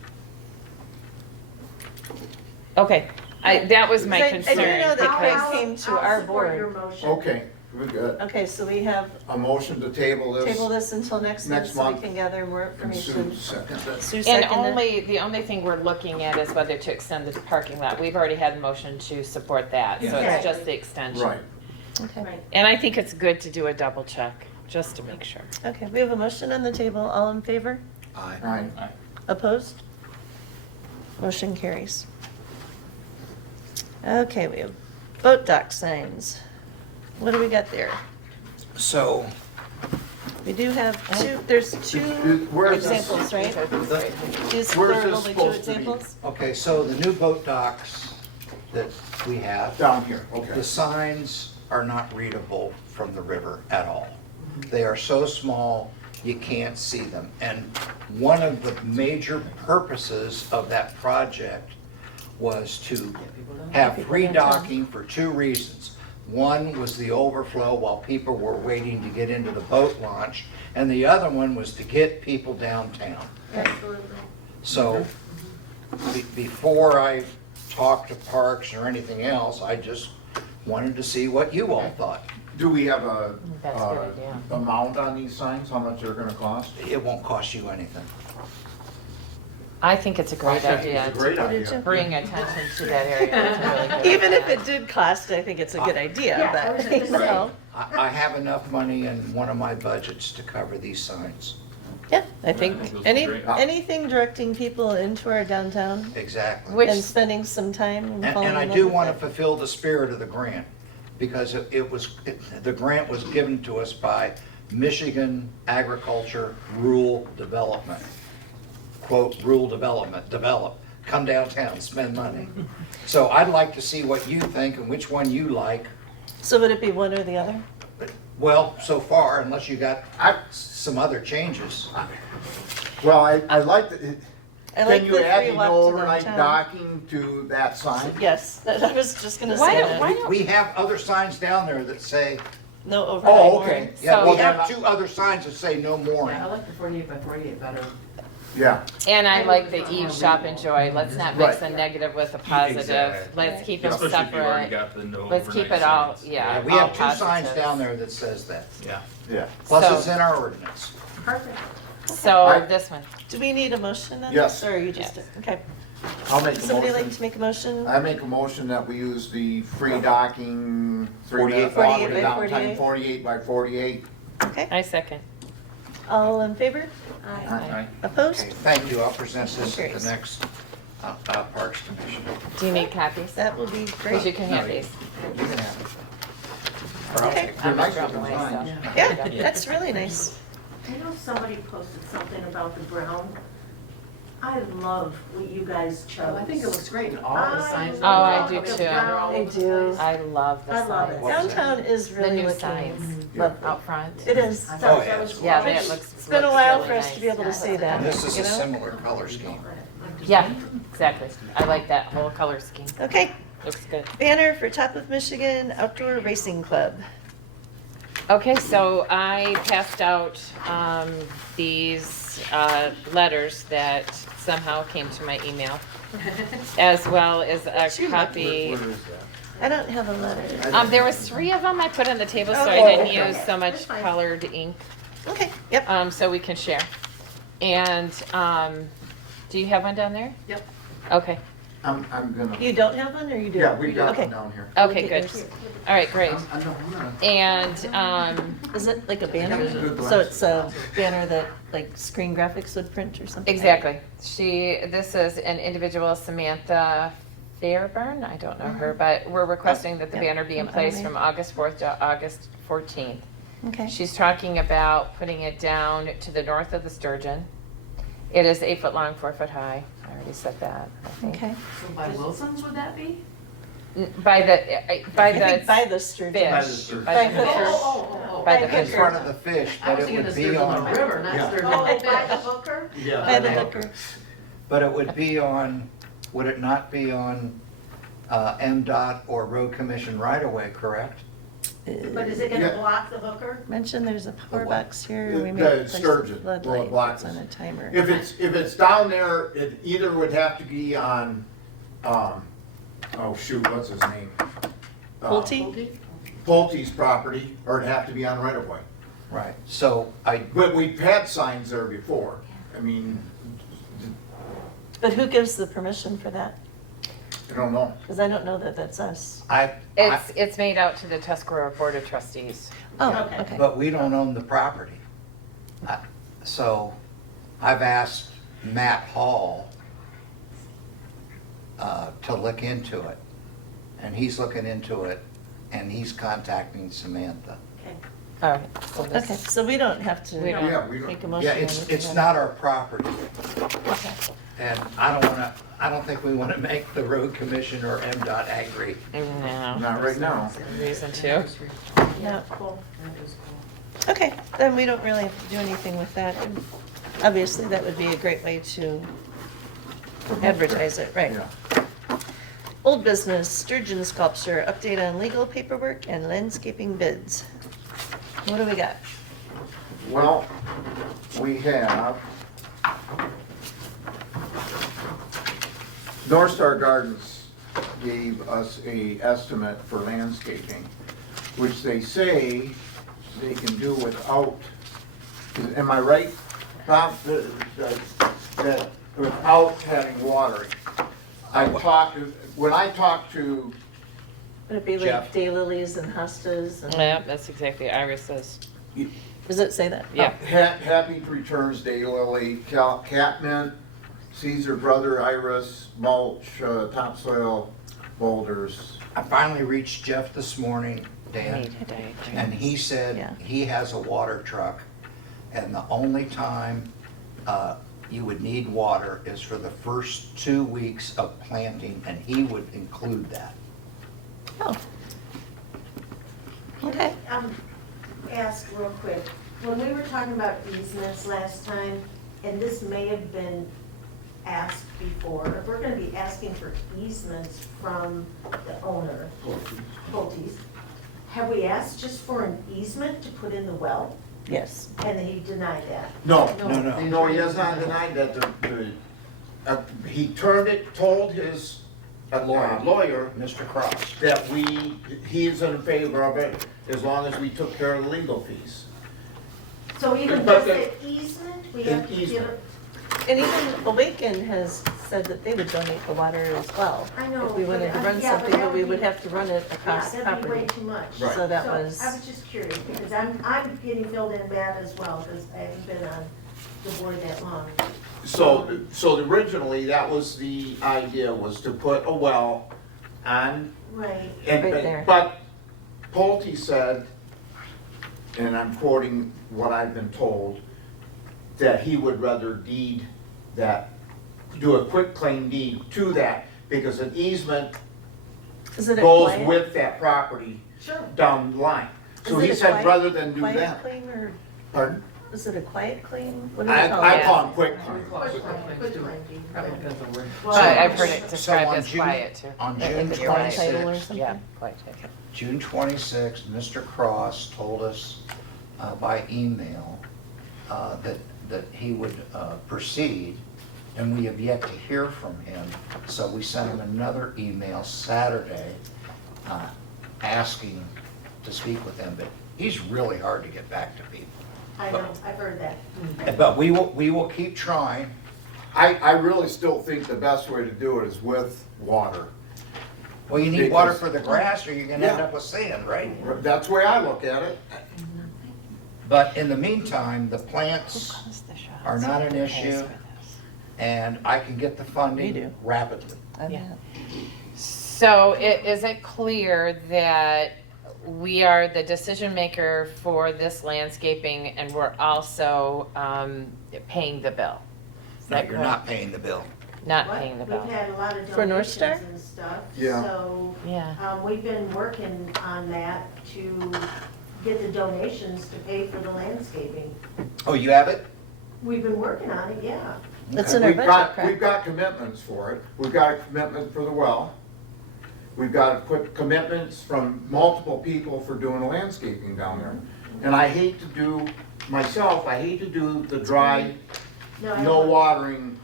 Okay, that was my I do know concern. that Craig because- came to our I'll support your board. motion. okay, we're good. Okay, so we have A motion to table this. table this until next month Next so we month. can gather more And Sue information. seconded. Sue And seconded. the only thing we're looking at is whether to extend the parking lot. We've already had a motion to support that, so Yeah. it's just the extension. Right. Okay. Right. And I think it's good to do a double check, just to make sure. Okay, we have a motion on the table. All in favor? Aye. Aye. Opposed? Motion carries. Okay, we have boat dock signs. What do we got there? So, We do have two, there's two Where's this? examples, right? These Where's are this only two supposed to be? examples? okay, so the new boat docks that we have, Down here, okay. the signs are not readable from the river at all. They are so small, you can't see them. And one of the major purposes of that project was to have free docking for two reasons. One was the overflow while people were waiting to get into the boat launch, and the other one was to get people downtown. Absolutely. So, before I talk to parks or anything else, I just wanted to see what you all thought. Do we have a, That's a good idea. amount on these signs, how much they're gonna cost? It won't cost you anything. I think it's a great I think idea it's a great to idea. bring attention to that area. It's a really good Even if idea. it did cost, I think it's a good idea, Yeah, I was but, just you gonna say. know. I have enough money in one of my budgets to cover these signs. Yeah, I think I think those are any, great. anything directing people into our downtown Exactly. Which- and spending some time and falling And I in do love with want to it. fulfill the spirit of the grant, because the grant was given to us by Michigan Agriculture Rural Development. Quote, rural development, develop, come downtown, spend money. So I'd like to see what you think and which one you like. So would it be one or the other? Well, so far, unless you got some other changes. Well, I like the, I like can the you add free the walk to overnight downtown. docking to that sign? Yes, I was just gonna Why say don't- why that. don't- We have other signs down there that say, No overnight Oh, mooring. okay. yeah, So- we have two other signs that say no mooring. Yeah, I like the 48 by 48 better. Yeah, And I like the Eve Shop and Joy. Let's not mix Right. the negative with the positive. Exactly. Let's keep them Especially if you've already separate. got the no Let's keep overnight it all, signs. yeah. We all have two signs positives. down there that says that. Yeah. yeah. Plus, So- it's in our ordinance. Perfect. So I- this one. Do we need a motion on Yes. this, or you just, Yes. okay. I'll make Would a somebody like motion. to make a motion? I make a motion that we use the free docking, 3-minute 48 walk 48 by downtown, 48. 48 by 48. Okay, I second. all in favor? Aye. Aye. Opposed? Okay, thank you. I'll present this at Carries. the next Parks Commission. Do you need copies? That will be Because you great. can have these. You can have it. Or I'll Okay. take it. I'm nice gonna drop looking mine, signs. so- Yeah, that's really nice. I know somebody posted something about the brown. I love what you guys chose. Oh, I think it looks great, and all the signs. Oh, I are do brown, too. they're all I over the do. place. I love the I love it. signs. What was that? Downtown is The really new looking signs lovely. out front. It is. I Oh, thought yeah. that was Yeah, gorgeous. that looks. It's been a looks while really for us nice. to be able to see that, And this is you a know? similar color scheme. Yeah, exactly. I like that whole color scheme. Okay, Looks good. banner for Top of Michigan Outdoor Racing Club. Okay, so I passed out these letters that somehow came to my email, as well as a you copy. What is that? I don't have a letter. There was 3 of them I put on the table, so I Oh, didn't okay. use so much That's fine. colored ink, Okay, yep. so we can share. And do you have one down there? Yep. Okay. I'm gonna, You don't have one, or you do? yeah, we got Okay. one down here. Okay, Look good. at yours. All right, great. I know, I'm gonna. And, Is it like a banner? Those are good So it's a glasses. banner that like Screen Graphics would print or something? exactly. This is an individual, Samantha Fairburn, I don't know her, but we're requesting that the Yep. banner be in place from August 4th to August 14th. Okay. She's talking about putting it down to the north of the Sturgeon. It is 8 foot long, 4 foot high. I already said that, I think. Okay. So by Wilson's would that be? By the, by I think by the the sturgeon. fish. By the sturgeon. By the By the fish. Oh. By the By In fish. front of the fish, I but was it thinking the would be Sturgeon on on, the river, not Yeah. Sturgeon. Oh, by the hooker? Yeah. By the hooker. but it would be on, would it not be on MDOT or Road Commission right away, correct? But is it gonna Yeah. block the hooker? Mention there's a power what? box here, and we The may place the sturgeon will floodlight block that's on it. a timer. If it's down there, it either would have to be on, oh shoot, what's his name? Pulte? Pulte's property, or it'd have to be on right of way. Right, so But we've had signs there before. I mean, But who gives the permission for that? I don't know. Because I don't know that that's us. It's made out to the Tuscarora Board of Trustees. Oh, Okay. okay. But we don't own the property. So I've asked Matt Hall to look into it. And he's looking into it, and he's contacting Samantha. Okay. All right. So this- Okay, so we don't have to We don't. Yeah, we don't. make a motion. Yeah, or anything it's on not our property. it. Okay. And I don't think we want to make the road commission or MDOT angry. No. Not right now. Reason to. Yeah, cool. That is cool. Okay, then we don't really have to do anything with that. And obviously, that would be a great way to advertise it, right? Yeah. Old business, Sturgeon Sculpture, update on legal paperwork and landscaping bids. What do we got? Well, we have North Star Gardens gave us a estimate for landscaping, which they say they can do without, am I right, Bob? That without having watering. When I talked to, Would it be like Jeff. daylilies and hostas? and- Yeah, that's exactly, Iris says. Does it say that? Yeah. Happy Returns Daylily, Catmint, Caesar Brother Iris, mulch, topsoil, boulders. I finally reached Jeff this morning, Dan, Need a diagram. and he Yeah. said he has a water truck, and the only time you would need water is for the first 2 weeks of planting, and he would include that. Oh. Okay. Ask real quick, when we were talking about easements last time, and this may have been asked before, if we're gonna be asking for easements from the owner, Pulte's, have we asked just for an easement to put in the well? Yes. And he denied that. No, No. no, he has not denied that. He told his lawyer Mr. Cross. that he is in favor of it as long as we took care of the legal fees. So even But just an easement, we have to An give easement. it? And even Awaken has said that they would donate the water as well. I know. If we wanted to but, run yeah, something, but we be- would have to run it Yeah, across that'd be way property. too much. Right. So that So was, I was just curious, because I'm getting filled in bad as well, because I haven't been on the board that long. So originally, that was the idea, was to put a well on, Right. and, Right there. but Pulte said, and I'm quoting what I've been told, that he would rather deed that, do a quick claim deed to that, because an easement is it a goes quiet? with that property Sure. down the line. So Is it he a said, quiet- rather than do Quiet that. claim or, Pardon? is it a quiet claim? What do you call I it? call him quick claim. Quick claim deed, Probably right. depends on where. Well, I've heard it So described on as June- quiet too. on I think June it's quiet. Title or 26th. something? Yeah, quiet too. June 26th, Mr. Cross told us by email that he would proceed, and we have yet to hear from him. So we sent him another email Saturday asking to speak with him, but he's really hard to get back to people. I know, I've heard that. But we will keep trying. I really still think the best way to do it is with water. Well, you need Because- water for the grass or you're gonna end Yeah. up with sand, right? That's the way I look at it. But in the meantime, the plants are not an issue and I can get the We funding do. rapidly. I'm Yeah. not- So is it clear that we are the decision maker for this landscaping and we're also paying the bill? Is No, that you're correct? not paying the bill. Not What? paying the bill. We've had a lot of For North Star? donations and stuff. Yeah. So, Yeah. we've been working on that to get the donations to pay for the landscaping. Oh, you have it? We've been working on it, yeah. That's in our We've budget, got correct? commitments for it. We've got a commitment for the well. We've got to put commitments from multiple people for doing landscaping down there. And I hate to do, myself, I hate to do the dry, no watering.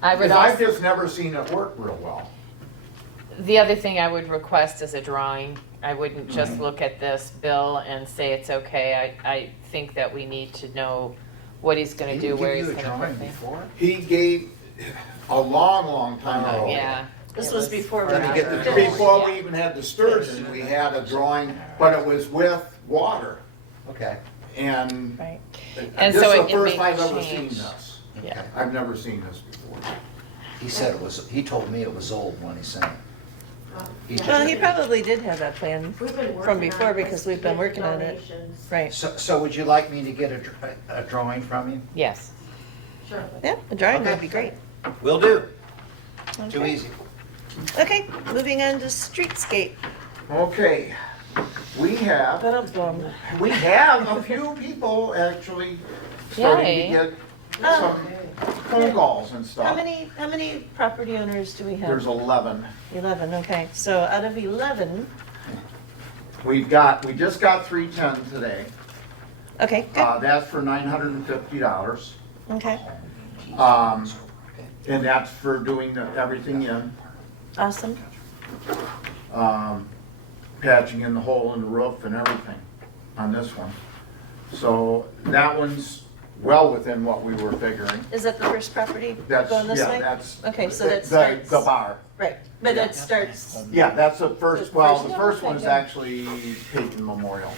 I would Because I've also, just never seen it work real well. the other thing I would request is a drawing. I wouldn't just look at this bill and say it's okay. I think that we need to know what he's gonna do, where he's gonna put things. before? He gave a long, long time ago. Yeah. This It was before we Let me get the got drawing. Before we even had the sturgeon, we had a drawing, but it was with water. Okay. And Right. this And is so the it first may I've ever seen change. this. Yeah. Okay. I've never seen this before. He said it was, he told me it was old when he sent it. Well, he probably did have that plan. We've been working From on before it because we've been to get working on it. donations. Right. So would you like me to get a drawing from you? Yes. Sure. Yeah, a drawing would Okay. be great. Will do. Too Okay. easy. Okay, moving on to Streetscape. Okay, we have Ba-dum-bum. a few people actually starting to Yay. get some phone calls and How stuff. many property owners do we have? There's 11. 11, okay. So out of 11, We just got 310 today. okay, good, That's for $950. okay, And that's for doing everything in, awesome. patching in the hole in the roof and everything on this one. So that one's well within what we were figuring. Is that the first property That's, going this yeah, way? that's. Okay, so that the- starts. The bar. Right, but it starts, Yeah, that's the first, The well, first the first one? one's Okay. actually Peyton Memorial.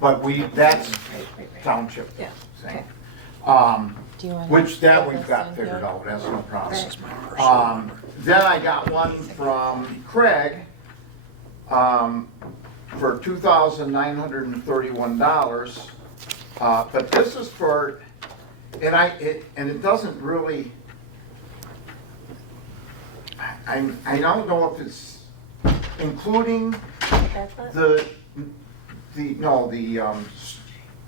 But that's right. township Yeah, thing. Do you want? Which that we've got figured out, that's no problem. Then I got one from Craig, for $2,931. But this is for, and it doesn't really, I don't know if it's including backlit? the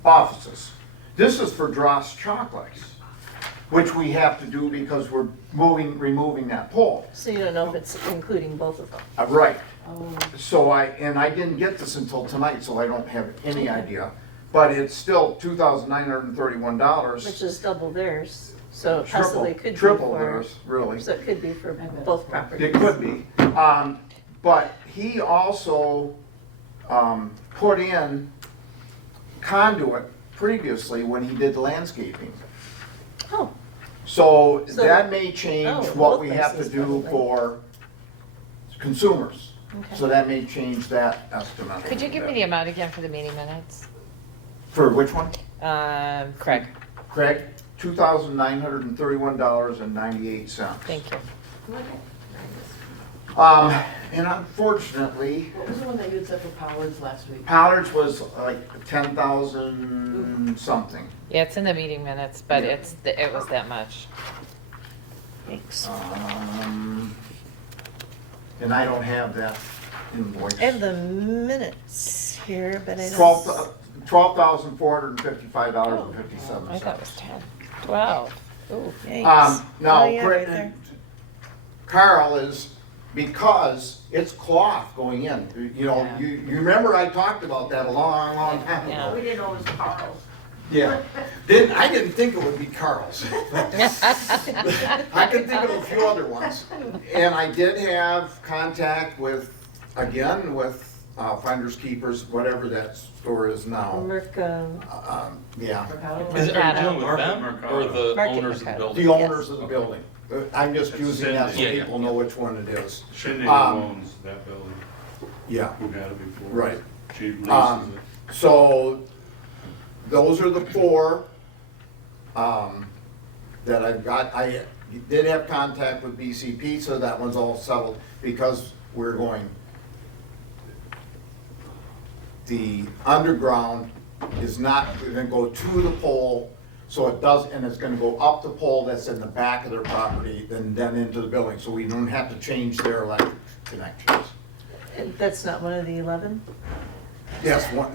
offices. This is for Dross Chocolates, which we have to do because we're removing that pole. So you don't know if it's including both of them? Right. Oh, So I didn't get this until tonight, so I don't have any idea. But it's still $2,931. Which is double theirs, so it possibly could be Triple for, theirs, really. so it could be for both properties. It could be. But he also put in conduit previously when he did landscaping. Oh, So So- that may change Oh, what both we have to places do probably. for consumers. okay. So that may change that estimate. Could you give me the amount again for the meeting minutes? For which one? Craig, Craig, $2,931.98. thank you. And unfortunately, what was the one that you had said for Powers last week? Pollard's was like 10,000 something. Yeah, it's in the meeting minutes, but it was that much. Thanks. And I don't have that invoice. I have the minutes here, but I don't. $12,455.57. I thought it was 10, 12. Ooh. Yikes. Now, Oh, yeah, right there. Carl is, because it's cloth going in, you know, Yeah. you remember I talked about that a long, long time Yeah. ago. We didn't know it was Carl's. Yeah. I didn't think it would be Carl's. I could think of a few other ones. And I did have contact with Finders Keepers, whatever that store is now. Yeah, Mercado? Are you dealing with Market them Mercado. or the Market owners of the Mercado. building? the owners of the building. I'm just It's using that so Cindy. Yeah, people yeah. know which one it is. Shindig Um, owns that building, Yeah, who had it before. right. She leases Um, it. So, those are the four that I've got. I did have contact with BCP, so that one's all settled, because we're going, the underground is not gonna go to the pole, so it does, and it's gonna go up the pole that's in the back of their property, then into the building, so we don't have to change their electric connections. That's not one of the 11? Yes, one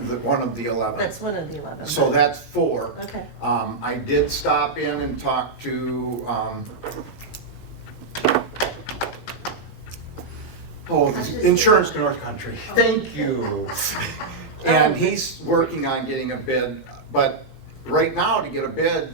of the 11. That's one of the 11. So that's four. Okay. I did stop in and talk to, the Insurance North Country. Thank you. And he's working on getting a bid, but right now to get a bid,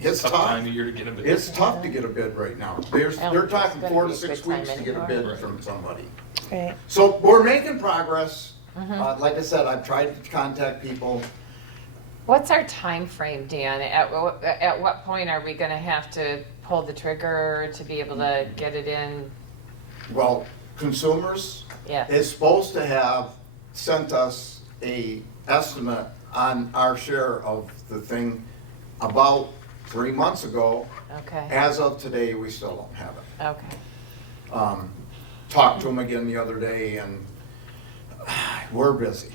it's Tough tough. time of year to get a bid. It's tough to get a bid right now. I don't They're think it's talking gonna 4 be to a 6 good time weeks to get a anymore. bid from somebody. Right. So we're making progress. Like I said, I've tried to contact people. What's our time frame, Dan? At what point are we gonna have to pull the trigger to be able to get it in? Well, consumers Yeah, is supposed to have sent us a estimate on our share of the thing about 3 months ago. okay, As of today, we still don't have it. okay. Talked to them again the other day, and we're busy,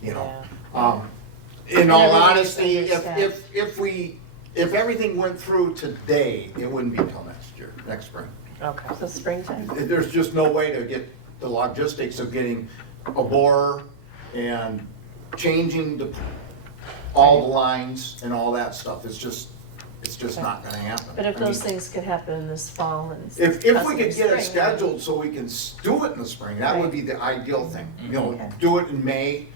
you know. In all honesty, if everything went through today, it wouldn't be till next spring. Okay. So springtime. There's just no way to get the logistics of getting a borer and changing all the lines and all that stuff. It's just not gonna happen. But if I mean, those things could happen this fall and. If we possibly could get it spring, scheduled so we can do it in the spring, that would be the ideal thing. You know, Okay. do it in May,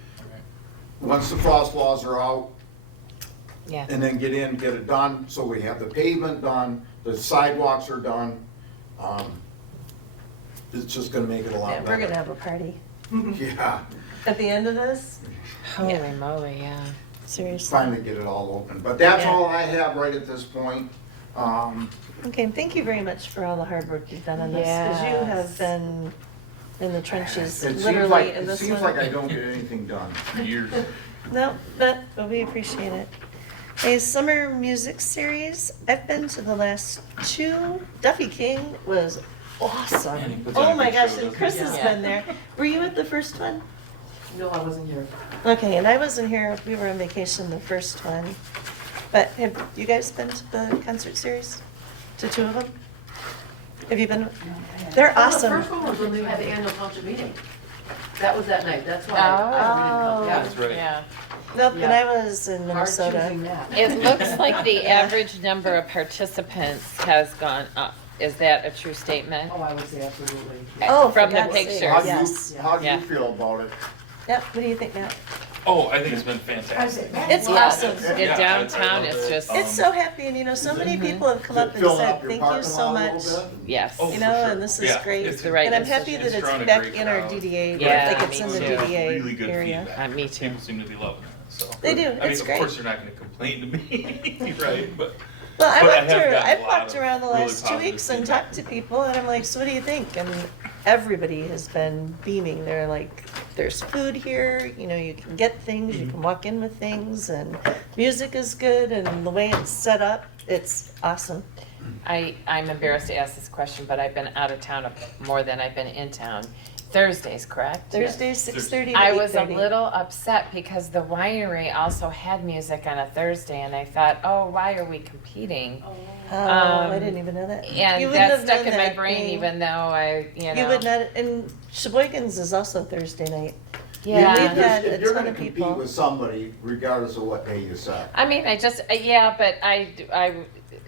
once the frost laws are out, Yeah, and then get it done, so we have the pavement done, the sidewalks are done. It's just gonna make it a lot Yeah, better. we're gonna have a party. Yeah, At the end of this, holy moly, yeah. seriously. finally get it all open. But that's Yeah. all I have right at this point. Okay, thank you very much for all the hard work you've done on this, because you have Yes. been in the trenches, It seems literally like, in it this seems one. like I don't get anything done. For years. No, but we appreciate it. A summer music series. I've been to the last 2. Duffy King was Man, he awesome. puts on Oh a my good gosh, show, and doesn't Chris he? has Yeah. been there. Were you at the first one? No, I wasn't here. Okay, and I wasn't here. We were on vacation the first one. But have you guys been to the concert series? To 2 of them? Have you been? They're Oh, the awesome. first one was when we had the annual township meeting. That was that night, that's why we didn't come. Yeah. That's right. Yeah. Nope, and Yeah. I was in Hard Minnesota. choosing that. It looks like the average number of participants has gone up. Is that a true statement? Oh, I would say absolutely. Oh, for From the God's sake. pictures. How do Yes. you, how do Yeah. you feel about it? Yep, what do you think, Matt? Oh, I think it's been fantastic. It's Yeah. awesome. Yeah, In downtown, I it's love just, it. It's so happy, and you know, so many people have come Is up it and filling said, up your thank you parking so lot a much. little bit? yes. Oh, You for know, sure. and this is Yeah, great. it's the right And I'm decision. happy that It's it's drawn a back great in our crowd. DDA, Yeah, like it's me in the too. DDA Really good area. feedback. Me too. People seem to be loving it, so. They do. I mean, It's of great. course, they're not gonna complain to me, right, but. Well, But I have gotten I've a lot walked of around the really last 2 positive weeks and feedback. talked to people, and I'm like, so what do you think? And everybody has been beaming. They're like, there's food here, you know, you can get things, you can walk in with things, and music is good, and the way it's set up, it's awesome. I'm embarrassed to ask this question, but I've been out of town more than I've been in town. Thursdays, correct? Thursday, 6:30 to I was a 8:30. little upset because the winery also had music on a Thursday, and I thought, oh, why are we competing? Oh, I um, didn't even know that. You And wouldn't that have stuck known in my that brain, being- even though I, You would not, and Sheboygan's is also Thursday night. Yeah. We've had If a you're ton gonna of compete people. with somebody, regardless of what day you set. I mean, yeah, but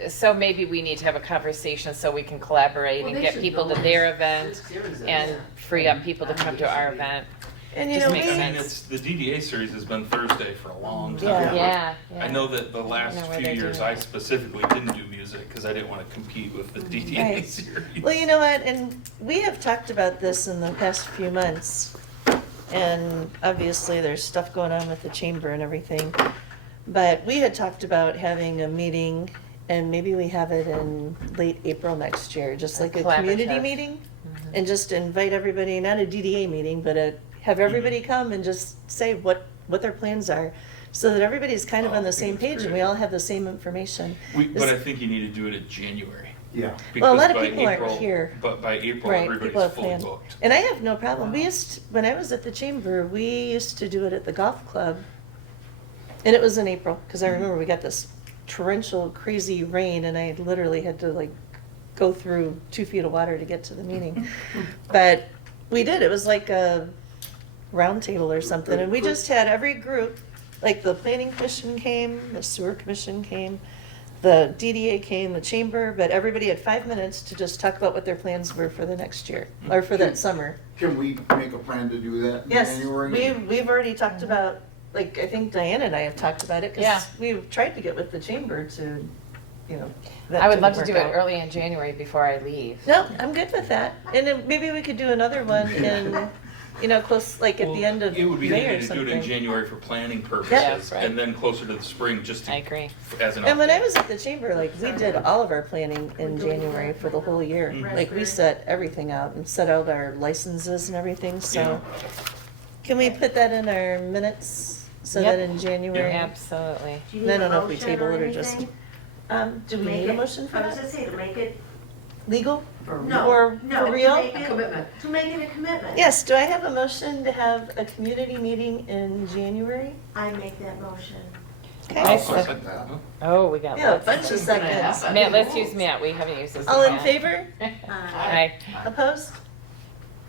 so maybe we need to have a conversation so we can collaborate Well, and they get should people know to their what event series it and is. free up people to come to our event. And you Just know, makes we, I mean, sense. it's, the DDA series has been Thursday for a long time. Yeah. Yeah, I know that the last know where few they're years, doing I it. specifically didn't do music music, because I didn't want to compete with the DDA Right. series. Well, you know what, and we have talked about this in the past few months, and obviously there's stuff going on with the chamber and everything, but we had talked about having a meeting, and maybe we have it in late April next year, just like a community Collaborative. meeting, and just invite everybody, not a DDA meeting, but have everybody come and just say what their plans are, so that everybody's kind of Oh, on I the think same that's page and great. we all have the same information. But I think you need to do it in January. Yeah. Well, a lot of because by people aren't April- here. But by April, Right, people everybody's have fully planned. booked. And I have no problem. We used, when I was at the chamber, we used to do it at the golf club. And it was in April, because I remember we got this torrential, crazy rain, and I literally had to like go through 2 feet of water to get to the meeting. But we did, it was like a round table or something, and we just had every group, like the planning commission came, the sewer commission came, the DDA came, the chamber, but everybody had 5 minutes to just talk about what their plans were for the next year, or for that summer. Can we make a plan to do that in Yes, January? we've already talked about, like, I think Diana and I have talked about it, Yeah. because we've tried to get with the chamber to, you know. that I would didn't love to work do it out. early in January before I leave. No, I'm good with that. And then maybe we could do another one in, you know, close, like at the Well, end of it would be May or handy to do it in something. January for planning purposes, Yes, right. and then closer to the spring, just to, I agree. as an And when I update. was at the chamber, like, we did all of our planning in January for the whole year. Mhm. Like, we set everything out and set out our licenses and everything, so. Yeah. Can we put that in our minutes, so Yep. that in January? Absolutely. Do you I need a don't know if we motion table or it or just, anything? do To we make need a it- motion for I was that? gonna say, to make it, Legal? no, Or no, for real? to make A it, commitment. to make it a commitment. Yes, do I have a motion to have a community meeting in January? I make that motion. Okay. I'll Nice. second that. Oh, we got Yeah, a lots. bunch of seconds. Matt, let's use Matt. We haven't used this. All in yet. favor? Aye. Opposed?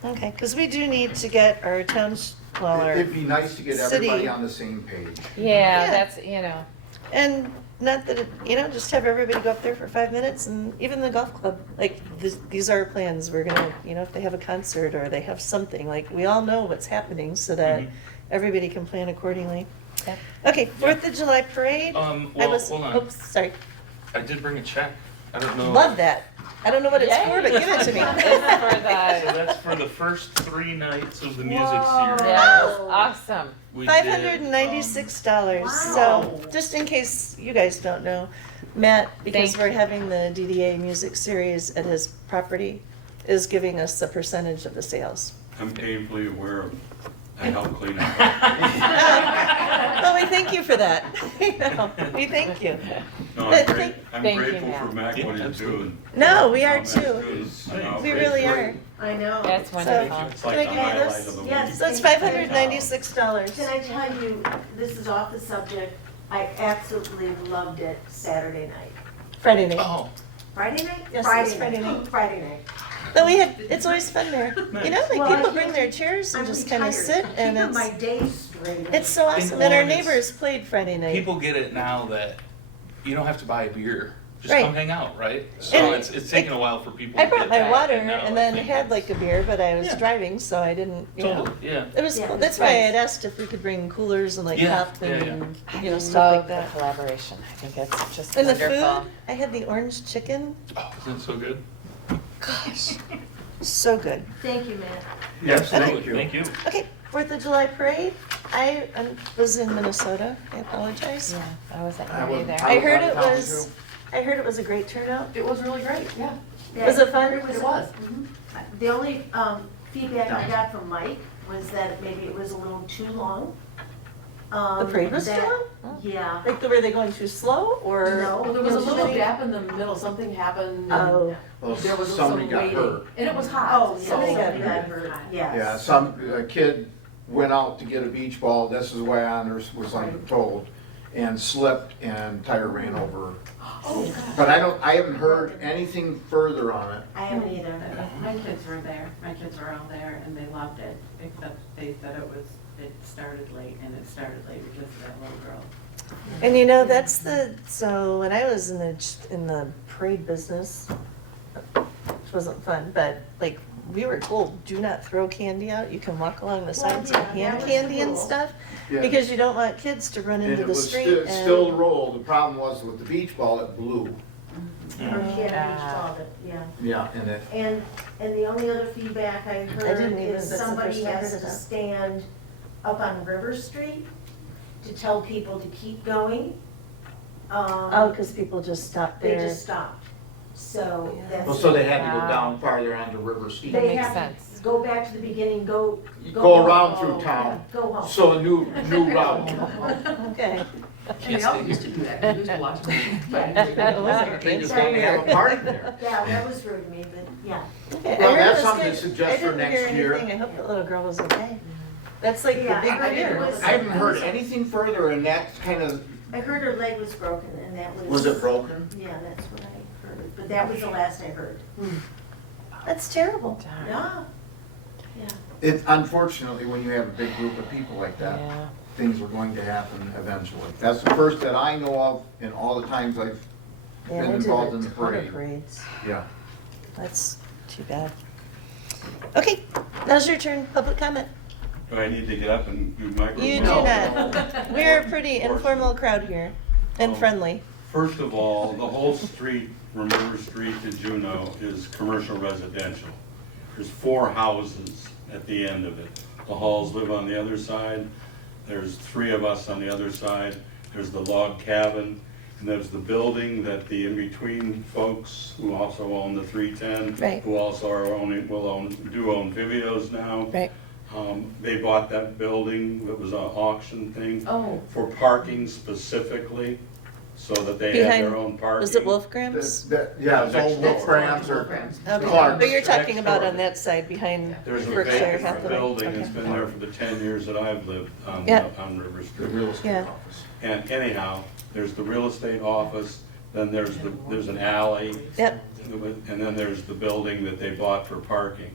Okay, because we do need to get our towns, well, our, It'd be nice to get City. everybody on the same page. Yeah, Yeah. that's, you know, and not that, you know, just have everybody go up there for 5 minutes, and even the golf club, like, these are our plans, we're gonna, you know, if they have a concert or they have something, like, we all know what's happening, so that Mhm. everybody can plan accordingly. Yep. Okay, 4th of July parade. I Well, was, hold on. oops, sorry, I did bring a check. I don't know. love that. I don't know what it's for, but give it to me. It's for So the, that's for the first 3 nights of the music Whoa. series. yes, awesome. We $596. So, Wow. just in case you guys don't know, Matt, because Thank we're you. having the DDA music series at his property, is giving us a percentage of the sales. I'm painfully aware of, I help clean up. Well, we thank you for that. You know, we thank you. No, But I'm Thank you, grateful Matt. for Mac, what Yeah, he's doing. No, we are Matt's too. doing, you know, We it's really great. are. I know. That's wonderful. It's Can I like the give you highlight this? of the week. Yes. So it's $596. Can I tell you, this is off the subject, I absolutely loved it Saturday night. Friday night. Oh, Friday night? Yes, it was Friday night. Friday night. But we had, it's always fun there. You know, Well, like I people can't- bring their chairs and I'm just kind of retired. sit, and Keeping my it's, days straight. it's so awesome. And our neighbors played Friday night. people get it now that you don't have to buy a beer. Just Right. come hang out, right? So And it's taken a while for people I to brought get my that, water now and I then think had it's- like a beer, but I was Yeah. driving, so I didn't, you know. Totally, yeah. It was Yeah. cool. That's why I Right. had asked if we could bring coolers and like Yeah, cup yeah, and, you know, I stuff like love the that. collaboration. I think it's just And the wonderful. food, I had the orange chicken. Oh, isn't it so good? Gosh, so good. Thank you, Matt. Yes, Absolutely. Thank you. Okay, 4th of July parade. I was in Minnesota. I apologize. Yeah, I wasn't I here was- either. I heard it was out of was, town, I heard it was a great turnout. It was really great, yeah. Was it fun? It was. Mhm. The only feedback I got from Mike was that maybe it was a little too long. The parade was too that- long? Yeah. Like, were they going too slow or? No. Well, there was a too little many- gap in the middle, something happened. and Oh, Well, There was somebody some got waiting. hurt. And it was hot. Oh, so- somebody got hurt, yes. Yeah, some kid went out to get a beach ball, this is the way I was told, and slipped and tire ran over. Oh, God. But I haven't heard anything further on it. I haven't either. My kids were there, my kids were all there, and they loved it, except they said it started late, and it started late because of that little girl. and you know, that's so when I was in the parade business, which wasn't fun, but like, we were told, do not throw candy out. You can walk along the sides yeah, and hand that was candy and cool. stuff, Yeah. because you don't want kids to run And into it the was street still and. rolled, the problem was with the beach ball, it blew. Or she had reached all the, yeah. Yeah, and it, And the only other feedback I heard didn't even- is that's the somebody first I heard has of to that. stand up on River Street to tell people to keep going. Oh, because people just stop They there. just stopped. So that's. well, so they had to go Wow. down farther onto River Street. That They makes have sense. to go back to the beginning, go Go around home. through town, Go home. so a new route. Okay. And they all used to do that, we used to watch them. That was They just want to have a party there. Yeah, that was rude of me, but yeah. Okay, Well, I heard that's this something to guy- suggest for I didn't hear next year. anything. I hope the little girl was okay. That's like the Yeah, big I mean, it fear. was- I haven't heard anything further, and that's kind of, I heard her leg was broken and that was. was it broken? Yeah, that's what I heard, but that was the last I heard. That's terrible. Yeah, yeah. It, unfortunately, when you have a big group of people like that, Yeah. things are going to happen eventually. That's the first that I know of in all the times I've Yeah, been they did involved in a the ton of parade. parades. Yeah. That's too bad. Okay, now's your turn, public comment. Do I need to get up and do microphone? You do not. We're a pretty informal crowd here and Oh. friendly. First of all, the whole street from River Street to Juneau is commercial residential. There's 4 houses at the end of it. The Halls live on the other side. There's 3 of us on the other side. There's the log cabin. And there's the building that the in-between folks who also own the 310. Right. Who also are owning, do own Viveos now. Right. They bought that building, it was an auction thing. Oh. For parking specifically, so that they had their own Behind, parking. was it Wolfgram's? Yeah, it's Next old door. Wolfgram's or Okay, Clark's. but you're talking Next about door. on that side behind There's a Berkshire vacant Hathaway. building, Okay. it's been there for the 10 years that I've lived Yeah. on River The Street. real estate Yeah. office. And anyhow, there's the real estate office, then there's an alley, Yep, and then there's the building that they bought for parking.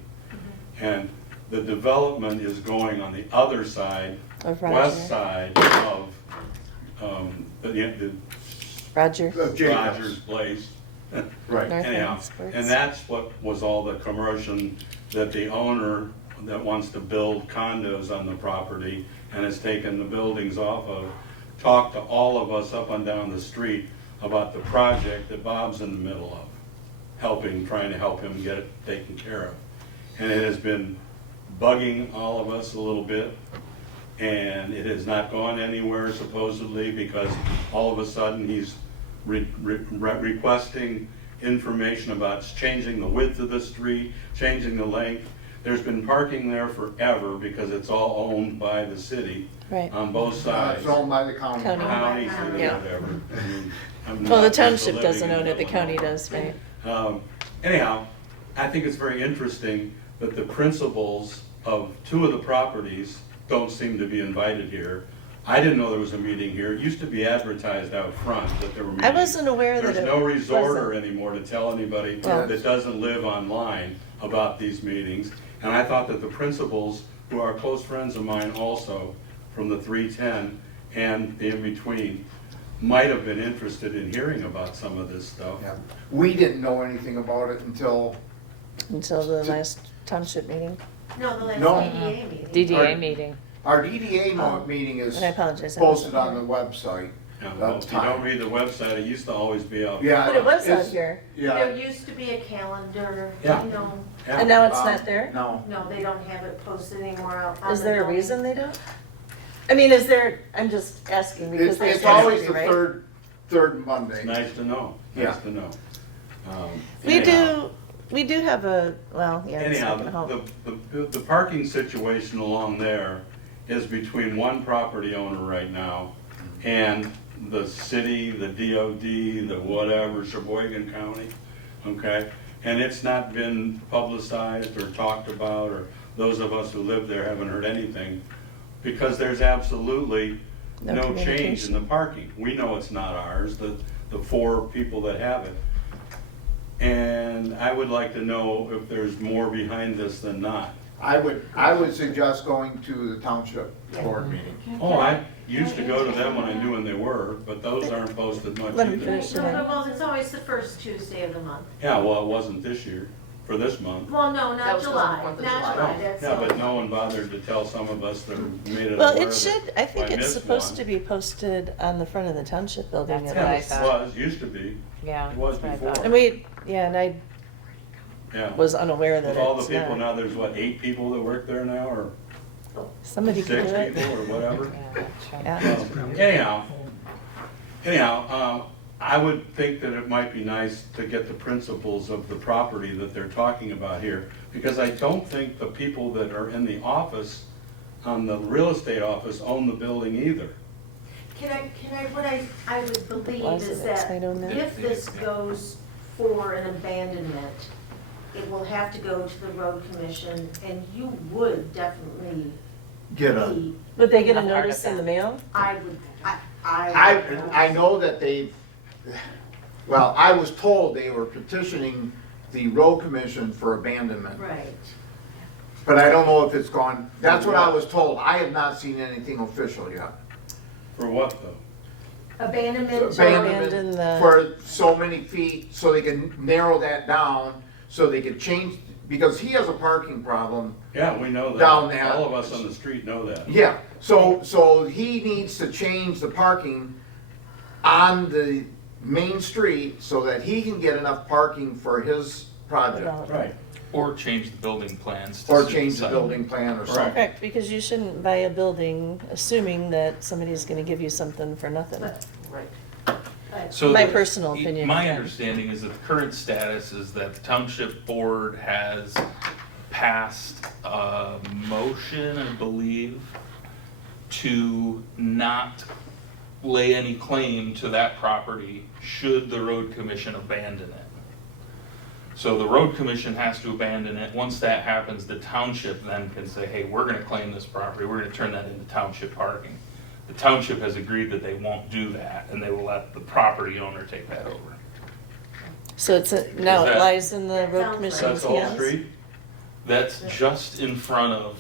And the development is going on the other side, of west Roger. side of, the Roger. Of Jacobs. Rogers Place. Right. North Anyhow, End Sports. and that's what was all the commotion, that the owner that wants to build condos on the property and has taken the buildings off of, talked to all of us up and down the street about the project that Bob's in the middle of, trying to help him get it taken care of. And it has been bugging all of us a little bit, and it has not gone anywhere supposedly, because all of a sudden he's requesting information about changing the width of the street, changing the length. There's been parking there forever because it's all owned by the city Right. on both sides. It's owned by the county. County. County, city, Yeah. whatever. I mean, I'm Well, the not just township doesn't living own in it, the county Illinois. does, right? Anyhow, I think it's very interesting that the principals of 2 of the properties don't seem to be invited here. I didn't know there was a meeting here. It used to be advertised out front that there were meetings. I wasn't aware that There's it no resorter wasn't. anymore to tell anybody Well- that doesn't live online about these meetings. And I thought that the principals, who are close friends of mine also, from the 310 and the in-between, might have been interested in hearing about some of this stuff. Yeah. We didn't know anything about it until, Until the last township meeting. No, the last No. DDA meeting. DDA Or- meeting. our DDA Oh. meeting is And I apologize. I posted wasn't on the website. Now, That's if you don't time. read the website, it used to always be out. Yeah. But it was out it's- here, Yeah. There used to be a calendar, Yeah. you know, Yeah. and now it's Um, not there? No. no, they don't have it posted anymore out on Is the there a building. reason they don't? I mean, is there, I'm just asking because It's, there's. it's always history, the right? third Monday. It's nice to know, Yeah. nice to know. We do have a, well, yeah, it's not gonna Anyhow, help. the parking situation along there is between one property owner right now and the city, the DOD, the whatever, Sheboygan County, okay? And it's not been publicized or talked about, or those of us who live there haven't heard anything, because there's absolutely No no change in communication. the parking. We know it's not ours, the 4 people that have it. And I would like to know if there's more behind this than not. I would suggest going to the township board meeting. Oh, I used to go to them when I knew when they were, but those aren't posted much Let 'em either. finish. No, well, it's always the first Tuesday of the month. Yeah, well, it wasn't this year. for this month. Well, no, That not was July, supposed to not be Fourth of July, July. that's. Yeah, but no one bothered to tell some of us that made it Well, aware it should, I think I it's missed supposed one. to be posted on the front of the township building That's at what I least. thought. Was, used to be, Yeah. it was that's what I before. thought. And we, yeah, and I Yeah. was unaware that With all the it's people, not. now there's what, 8 people that work there now, or Somebody could 6 do it. people, or whatever? Yeah, that's true. Yeah. Anyhow, I would think that it might be nice to get the principles of the property that they're talking about here, because I don't think the people that are in the office, on the real estate office, own the building either. What I would believe Why is is it that upside down there? if this goes for an abandonment, it will have to go to the road commission, and you would definitely Get a, be, Would they get a Not part of notice in the that. mail? I would, I know that they, well, I was told they were petitioning the road commission for abandonment. Right. But I don't know if it's gone, that's what I was told. I have not seen anything official yet. For what, though? Abandonment or. Abandon Abandonment the- for so many feet, so they can narrow that down, so they could change, because he has a parking problem. Yeah, we know that. Down there. All of us on the street know that. Yeah, so he needs to change the parking on the main street so that he can get enough parking for his project. Right. Or change the building plans. to Or suit change the site. building plan or something. Correct, because you shouldn't buy a building assuming that somebody's gonna give you something for nothing. Right. So My the- personal opinion, My yeah. understanding is that the current status is that the township board has passed a motion, I believe, to not lay any claim to that property should the road commission abandon it. So the road commission has to abandon it. Once that happens, the township then can say, hey, we're gonna claim this property, we're gonna turn that into township parking. The township has agreed that they won't do that, and they will let the property owner take that over. So now Is it that- lies in the That road sounds commission's That's all hands? street? That's just in front of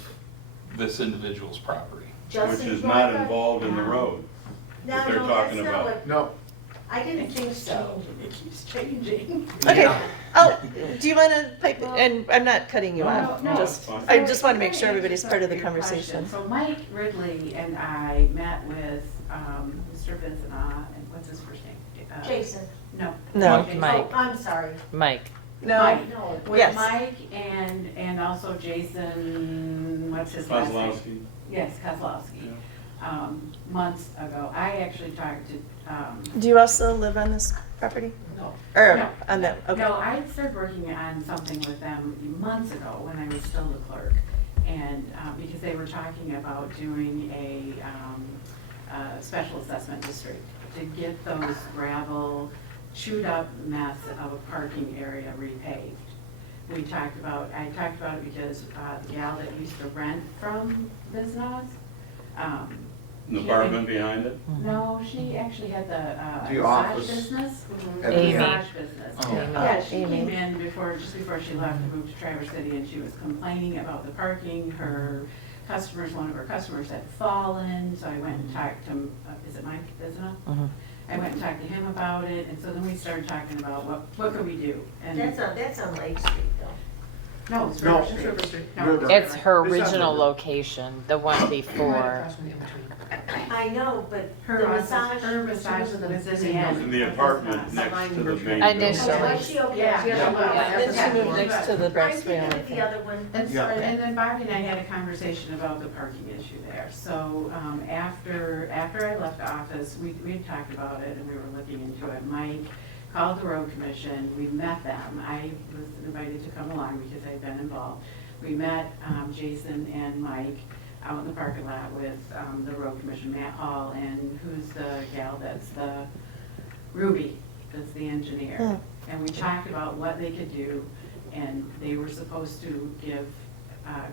this individual's property. Just Which in is not Florida? involved in the road No, that they're no, talking that's not about. what, No, I didn't think so. It keeps changing. Okay, Yeah. oh, do you wanna pipe, and I'm not cutting you No, off, no, just, it's fine. I just wanna make So, sure everybody's part of the to answer your conversation. question, So Mike Ridley and I met with Mr. Vincent, and what's his first name? Jason. No. No. Jason. Mike. Oh, I'm sorry. Mike. Mike. No. With Yes. Mike and also Jason, what's his last name? Kozlowski. Yes, Kozlowski. Months ago, I actually talked to, Do you also live on this property? No. Or No. on that, okay. No, I started working on something with them months ago when I was still the clerk. And, because they were talking about doing a special assessment district to get those gravel, chewed up mess of a parking area repaved. I talked about it because the gal that used to rent from Bisnoz, The apartment behind it? no, she actually had the The massage office. business. At the Amy. Massage business. Oh. Yeah, she Amy. came in just before she left to move to Traverse City, and she was complaining about the parking. One of her customers had fallen, so I went and talked to, is it Mike, isn't it? Mhm. I went and talked to him about it, and so then we started talking about what could we do? And That's on Lake Street though. No, it's No. River Street. River Street. No, River. It's her It's on original the- location, the one Right before. across from the in-between. I know, but Her the massage, massage. her massage was in the end. In the apartment next to the main I know building. so. Oh, was she okay? Yeah. Then she moved next to the I'm breast thinking rail. of the other one. And so, Yeah. and then Bobby and I had a conversation about the parking issue there. So, after I left office, we had talked about it and we were looking into it. Mike called the road commission, we met them. I was invited to come along because I'd been involved. We met, Jason and Mike out in the parking lot with, the road commission, Matt Hall, and who's the gal that's the, Ruby, that's the engineer. Hmm. And we talked about what they could do, and they were supposed to give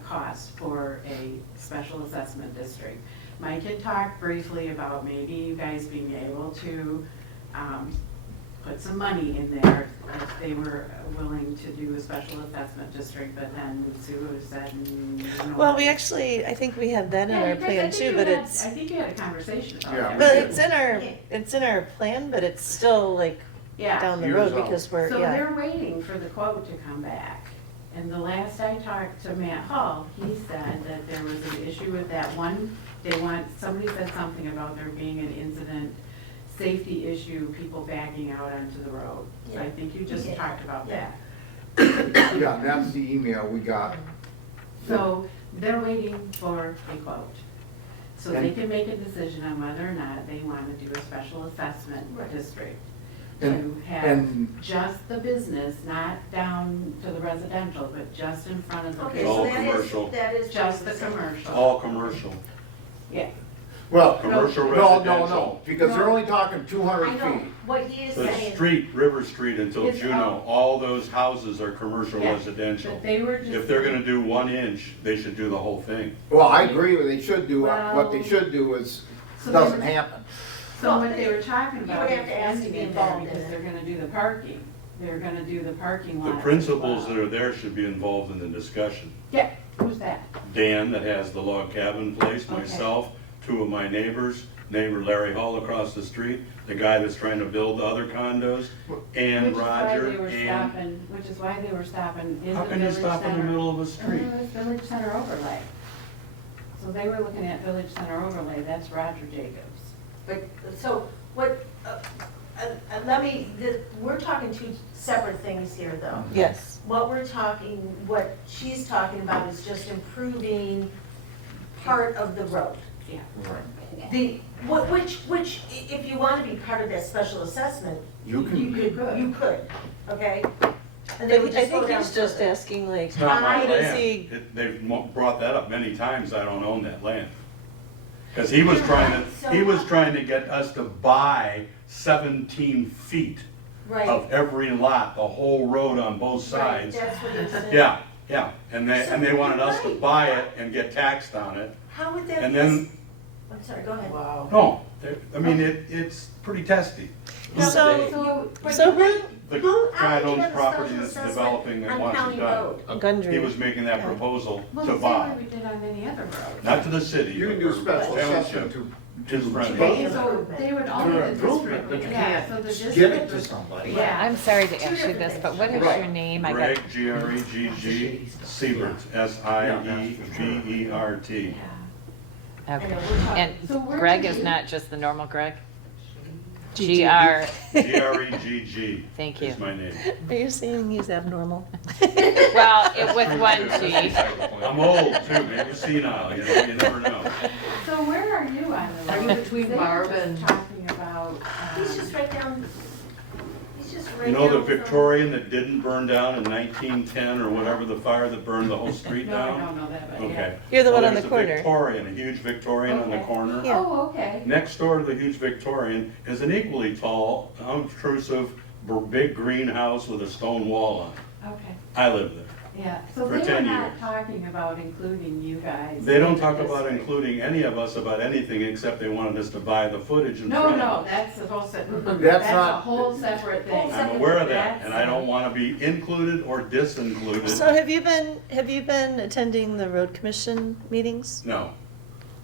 cost for a special assessment district. Mike had talked briefly about maybe you guys being able to put some money in there if they were willing to do a special assessment district, but then Sue said no. Well, we actually, I think we had that in our plan too, but it's, I think you had a conversation about Yeah. that. but it's in our plan, but it's still like Yeah. down the Years road out. because we're, So yeah. they're waiting for the quote to come back. And the last I talked to Matt Hall, he said that there was an issue with that one. Somebody said something about there being an incident, safety issue, people backing out onto the road. So I think you just talked about that. Yeah, that's the email we got. So they're waiting for a quote. So they And- can make a decision on whether or not they want to do a special assessment district. To And- have and- just the business, not down to the residential, but just in front of the Okay, all so business. commercial. that is. Just the commercial. All commercial. Yeah. Well, Commercial, no, no, residential. no, because they're only talking 200 I know, feet. what he is The saying. street, River Street until It's Juneau, all those houses are commercial Yeah, residential. But they were just. If they're gonna do 1 inch, they should do the whole thing. Well, I agree with they should do, what they Well- should do is, So doesn't they- happen. So what they were talking You about would is have to ask to ending be it there involved in because it. they're gonna do the parking. They're gonna do the parking lot. The as principals well. that are there should be involved in the discussion. Yeah, who's that? Dan, that has the log cabin place, Okay. myself, 2 of my neighbors, neighbor Larry Hall across the street, the guy that's trying to build the other condos, and Roger, and... Which is why they were stopping in the How can you village stop in the center. middle of a street? Oh, it's Village Center overlay. So they were looking at Village Center overlay, that's Roger Jacobs. But, so, what, let me, we're talking two separate things here, though. Yes. What she's talking about is just improving part of the road. Yeah. Which, if you want to be part of that special assessment, You can- you could, okay? And But then we I just go think down he's just further. asking like, It's not my how does land. he, They've brought that up many times, I don't own that land. Because he was trying to get us to buy 17 feet Right, of every lot, the whole road on both right, sides. that's what you're saying. Yeah, and they wanted us to buy it and get taxed on it. How would that And be? then, I'm sorry, go ahead. Wow. no, I mean, it's pretty testy. so, But so you- who, The Who- guy how did you owns have a property special that's assessment developing and on wants it County done. Road? Gundry? He was making that Yeah. proposal Well, to the same way buy, we did on any other road. not to the city. You can but do for special township. assessment to His friend. change So they would own Through the improvement, district, but you yeah, can't so the district. give it to was- somebody. Yeah. I'm sorry to Two ask you different this, things. but what is Right. your name? I got. Greg, G-R-E-G-G, Siebert, S-I-E-B-E-R-T. I know, Okay. we're talking- And so where Greg did is you- not just the normal Greg? G-G. GR. G-R-E-G-G. Thank you. Is my name. are you saying he's abnormal? Well, with one G. I'm old too, maybe senile, you know, you never know. So where are you on the Are road? you between They were Marv just and- Talking about. He's just right down, he's just right You down. know the from- Victorian that didn't burn down in 1910 or whatever, the fire that burned the whole street No, I down? don't know that, but yeah. Okay. You're the Well, one on there's the a corner. Victorian, a huge Victorian on the Okay. corner. Yeah. Oh, okay. Next door to the huge Victorian is an equally tall, unobtrusive, big greenhouse with a stone wall on it. Okay, I live there. yeah, so For they were 10 not years. talking about including you guys. They don't in talk the about district. including any of us about anything except they wanted us to buy the footage in No, front no, of us. that's the whole, That's that's a not- whole separate thing. I'm aware of that, and I don't want to be included or disincluded. So have you been attending the road commission meetings? No.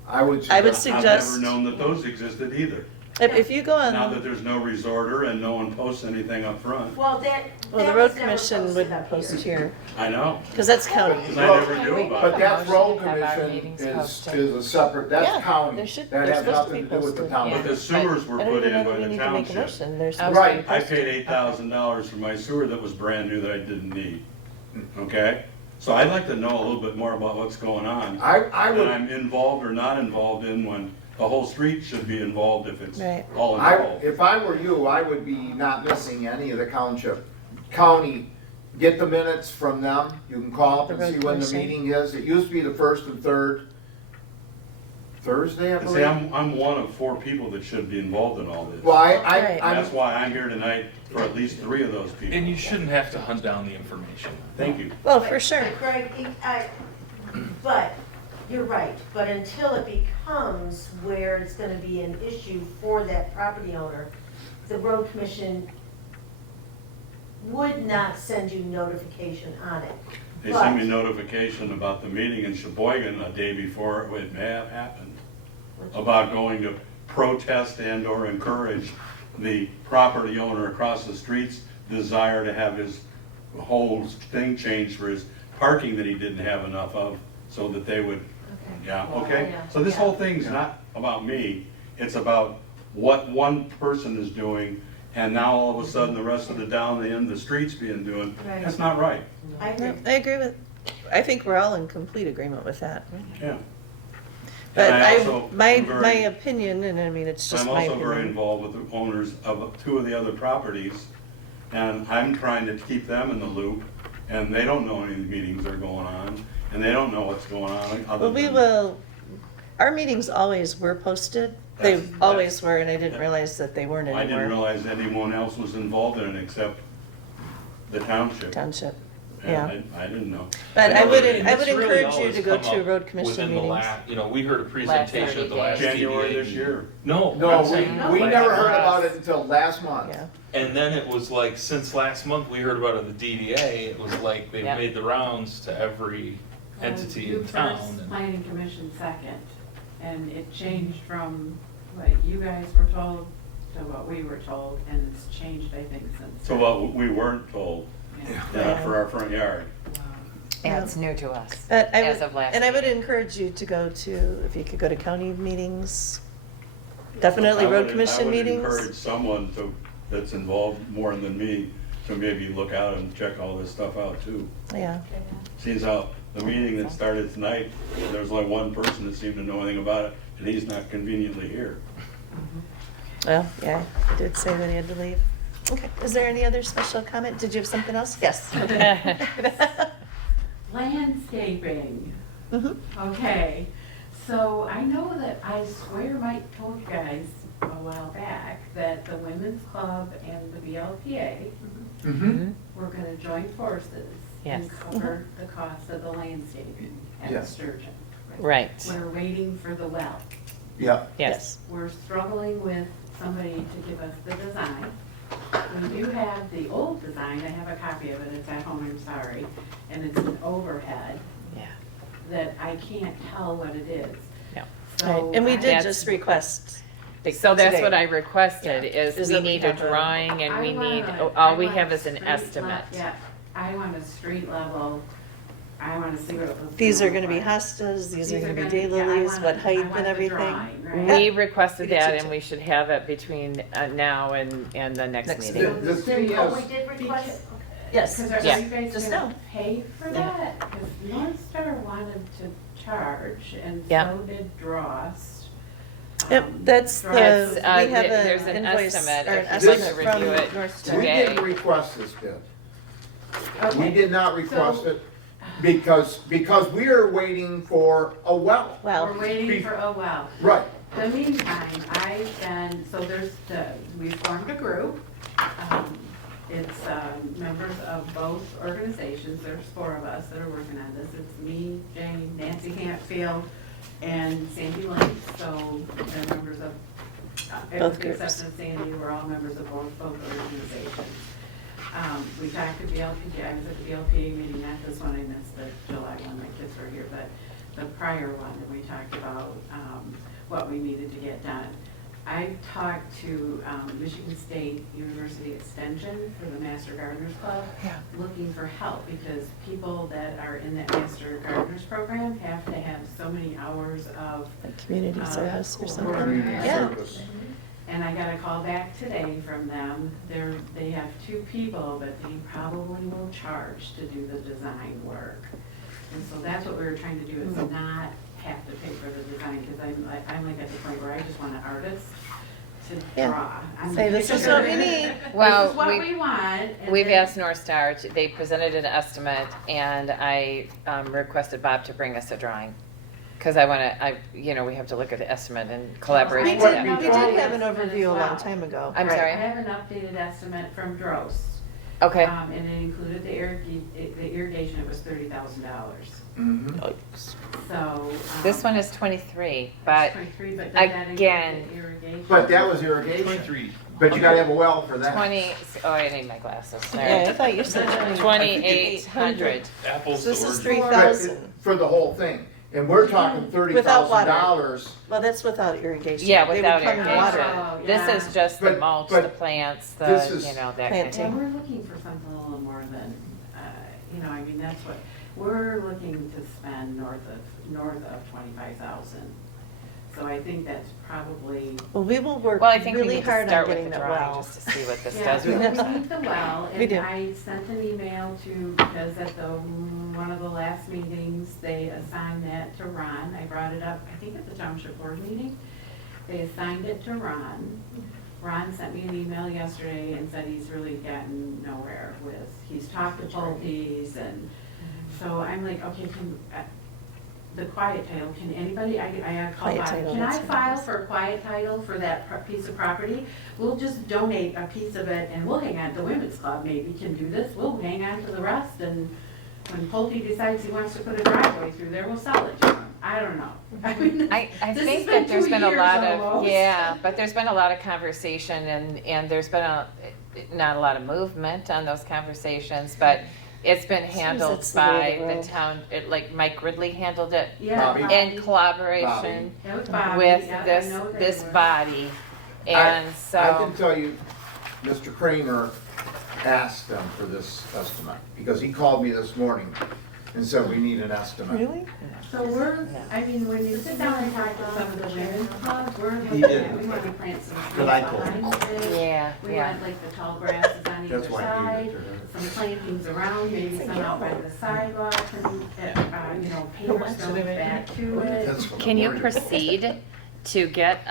I would I would suggest, I've suggest, never known that those existed either. if you go Now that on, there's no resorter and no one posts anything up front. Well, well, the that road was never commission posted wouldn't up post here, I know, because that's county. because I never do about but it. that's road Motion to have our commission meetings is posted. a separate, that's Yeah, county. there should- That they're has supposed to nothing be to do with the posted. town. But the sewers were I don't put even in know by that we the need to make a township. motion, they're Okay. supposed to be Right. I posted. paid $8,000 for my sewer that was brand new that I didn't need, okay? So I'd like to know a little bit more about what's going on. I That would, I'm involved or not involved in, when the whole street should be involved if it's Right. all involved. if I were you, I would be not missing any of the county, get the minutes from them, you can call up and The see road when the commission. meeting is. It used to be the first and third Thursday, I And see, believe. I'm one of 4 people that should be involved in all this. Well, Right. That's I'm, why I'm here tonight for at least 3 of those people. And you shouldn't have to hunt down the information. Thank you. Well, for sure. Greg, but, you're right, but until it becomes where it's gonna be an issue for that property owner, the road commission would not send you notification on it. They sent me notification about the meeting in Sheboygan a day before it may have happened, about going to protest and or encourage the property owner across the street's desire to have his whole thing changed for his parking that he didn't have enough of, so that they would, yeah, okay? Yeah. So this whole thing's not about me, it's about what one person is doing, and now all of a sudden the rest of the down the end of the streets being doing, Right. that's not right, I agree. I agree with, I think we're all in complete agreement with that. yeah. But And I also my am very- my opinion, and I mean, it's just I'm my also very opinion. involved with the owners of 2 of the other properties, and I'm trying to keep them in the loop, and they don't know any of the meetings are going on, and they don't know what's going on other Well, we than- will, our meetings always were posted. They That's- always were, and I didn't realize that they weren't I didn't anymore. realize anyone else was involved in it except the township. Township, And yeah. I didn't know. But I know, would, and I would it's really encourage you always to go come to up road commission within the meetings. you know, we heard a presentation at the 30 last days. January DDA this meeting. year. No, No, I'm saying we last never heard month. about it until last month. Yeah, And then it was like, since last month we heard about it at the DDA, it was like they Yep. made the rounds to every entity in town. First, and- planning commission second, and it changed from what you guys were told to what we were told, and it's changed, I think, since. So what we weren't told, Yeah. for our front yard. Yeah, it's new to us, but I as would, of last and I would meeting. encourage you to go to, if you could go to county meetings, definitely road commission I would meetings. encourage someone to, that's involved more than me, to maybe look out and check all this stuff out too. Yeah, Seems how the meeting that started tonight, there was only one person that seemed to know anything about it, and he's not conveniently here. well, yeah, he did say that he had to leave. Okay, is there any other special comment? Did you have something else? Yes. Landscaping. Mhm. Okay, so I know that I swear Mike told you guys a while back that the Women's Club and the BLPA Mm-hmm. were gonna join forces and Yes. cover the cost of the landscaping at Yes. Sturgeon. Right, We're waiting for the well. Yeah, yes. We're struggling with somebody to give us the design. We do have the old design, I have a copy of it, it's at home, I'm sorry, and it's an overhead Yeah. that I can't tell what it is. No. So Right, and we I- did That's- just request. So that's today. what I requested, Yeah. is Is we that we need a have a- drawing and I we want need, a- all I we want have a is an street estimate. Yeah, I want a street level, I wanna see what it was. These are look gonna be like. hostas, these are gonna be yeah, I daylilies, want what a- I height want and the everything. drawing, right? We Yeah. requested We get that you and we should have it between now and the next Next meeting. The- the thing Oh, is- we did request, Yes. Cause are Yeah. you guys Just gonna know. pay for Yeah. that? Cause North Star wanted to charge and Yeah. so did Drost. Yep, that's the, we Yes, have there's an an invoice, estimate or an if you'd like to estimate review from it North Star. we today. didn't request this bid. We Okay, did not request So- it because we are waiting for a well. Well, we're waiting for a well. Right, In the meantime, I've been, so we formed a group. It's members of both organizations, there's 4 of us that are working on this. It's me, Jane, Nancy Hantfield, and Sandy Lane, so they're members of, Both with the groups. exception of Sandy, we're all members of both organizations. We talked to BLPA, I was at the BLPA meeting, not this one, I missed the July one, my kids were here, but the prior one, and we talked about what we needed to get done. I talked to Michigan State University Extension for the Master Gardeners Club, Yeah. looking for help, because people that are in that Master Gardeners program have to have so many hours of, like community service or something. community Yeah. service. and I got a call back today from them. They have 2 people, but they probably will charge to do the design work. And so that's what we were trying to do, is not have to pay for the design, because I'm like at the point where I just want an artist to Yeah. draw. I'm Say, this is what we need. Well, This is what we- we want. and We've then- asked North Star, they presented an estimate, and I requested Bob to bring us a drawing. Because we have to look at the estimate and collaborate We I did, together. have we an did have an estimate overview a as long well. time ago. I'm Right. I sorry? have an updated estimate from Drost. Okay, And it included the irrigation, it was $30,000. Mhm. So. this one is 23, but 23, but does that include again- the irrigation? But that was irrigation. 23. But you gotta have a well for that. 20, I need my glasses, Yeah, I sorry. thought you said 2,800. Apples So to this is oranges. 3,000. For the whole thing. And we're talking $30,000. Well, that's without irrigation. Yeah, They would without come in irrigation. water. Oh, This yeah. is just the But- mulch, but the plants, this the, is that kind of planting. Yeah, thing. we're looking for something a little more than, I mean, that's what, we're looking to spend north of 25,000. So I think that's probably. Well, we will work Well, I think we really need to hard on start with getting the that drawing well. just to see what this Yeah, does. we with us. need the well, We and do. I sent an email to, because at one of the last meetings, they assigned that to Ron. I brought it up, I think at the township board meeting. They assigned it to Ron. Ron sent me an email yesterday and said he's really gotten nowhere he's talked to Pulte's, and so I'm like, okay, the quiet title, can anybody, I called Quiet Bob, title, can I that's what it file is. for a quiet title for that piece of property? We'll just donate a piece of it and we'll hang on, the women's club maybe can do this, we'll hang on to the rest, and when Pulte decides he wants to put a driveway through there, we'll sell it to him. I don't know. I mean, I this has think that there's 2 been a years lot of, almost. yeah, but there's been a lot of conversation and there's been not a lot of movement on those conversations, but it's been handled it's the way by of the the world. town, like Mike Ridley handled it Yeah, Bobby. in collaboration That was Bobby. with Yeah, I this, know they this were. body. And I so, can tell you, Mr. Kramer asked them for this estimate, because he called me this morning and said, we need an estimate. Really? So I mean, when you sit down and talk to some of the women's clubs, we're He looking did. at, we want to plant some trees But I told him. behind it. yeah, We yeah. want like the tall grasses on either That's why I side, gave it to her. some plantings around, maybe some out by the sidewalk, and, paver stones back to it. That's what I'm Can you worried about. proceed to get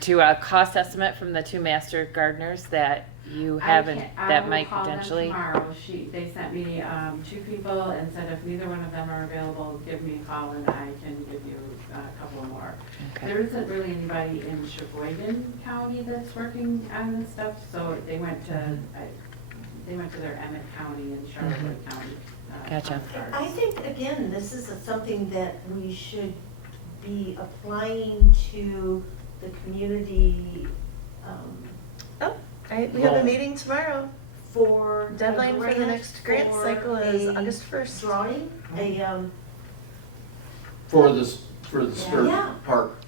to a cost estimate from the two master gardeners that you haven't, that might potentially? I will call them tomorrow. They sent me 2 people and said if neither one of them are available, give me a call and I can give you a couple more. Okay. There isn't really anybody in Sheboygan County that's working on this stuff, so they went to their Emmett County and Charlotte County. Gotcha. counterparts. I think, again, this is something that we should be applying to the community Oh, we have a meeting tomorrow. for. a Deadline for the grant next grant for cycle is a August 1st. Drawing, For the Sturgeon Yeah. Park.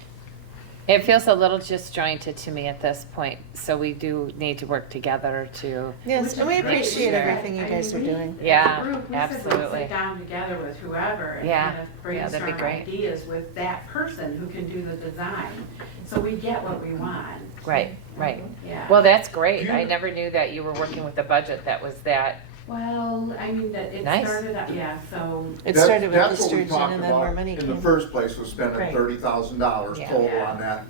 It feels a little disjointed to me at this point, so we do need to work together to, Yes, Which and we is great. appreciate Sure. everything you I guys are mean, doing. as a Yeah, group, we said we'd absolutely. sit down together with whoever and Yeah. kind of Yeah, that'd be brainstorm great. ideas with that person who can do the design. So we get what we want. right, right. Yeah. Well, that's great. I You- never knew that you were working with a budget that was that, Well, I mean, that it Nice. started out, yeah, so. It That- started with the that's what we Sturgeon talked and then about more money In came. the first place was spending Right. $30,000 Yeah. total Yeah. on that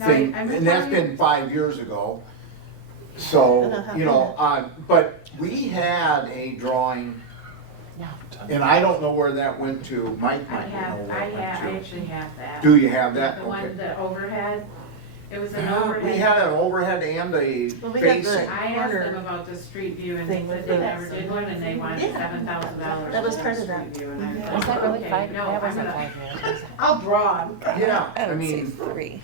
Now, thing, I'm and that's telling you- been 5 years ago. I So, know how you know, but we had a drawing, no. and I don't know where that went to, Mike I might know have, where I it actually went have that. to. Do you have that? The one, Okay. the overhead, it was an Yeah, overhead. We had an overhead and a Well, we had the- facing. I asked them about the street view and they Thing said with they the- never did one and they wanted Yeah. $7,000. That was for part the of that. street view, and I was Mhm. Was that like, really okay, five? no, That I'm wasn't gonna- 5 years. I'll draw 'em. Yeah, I I would say mean, 3.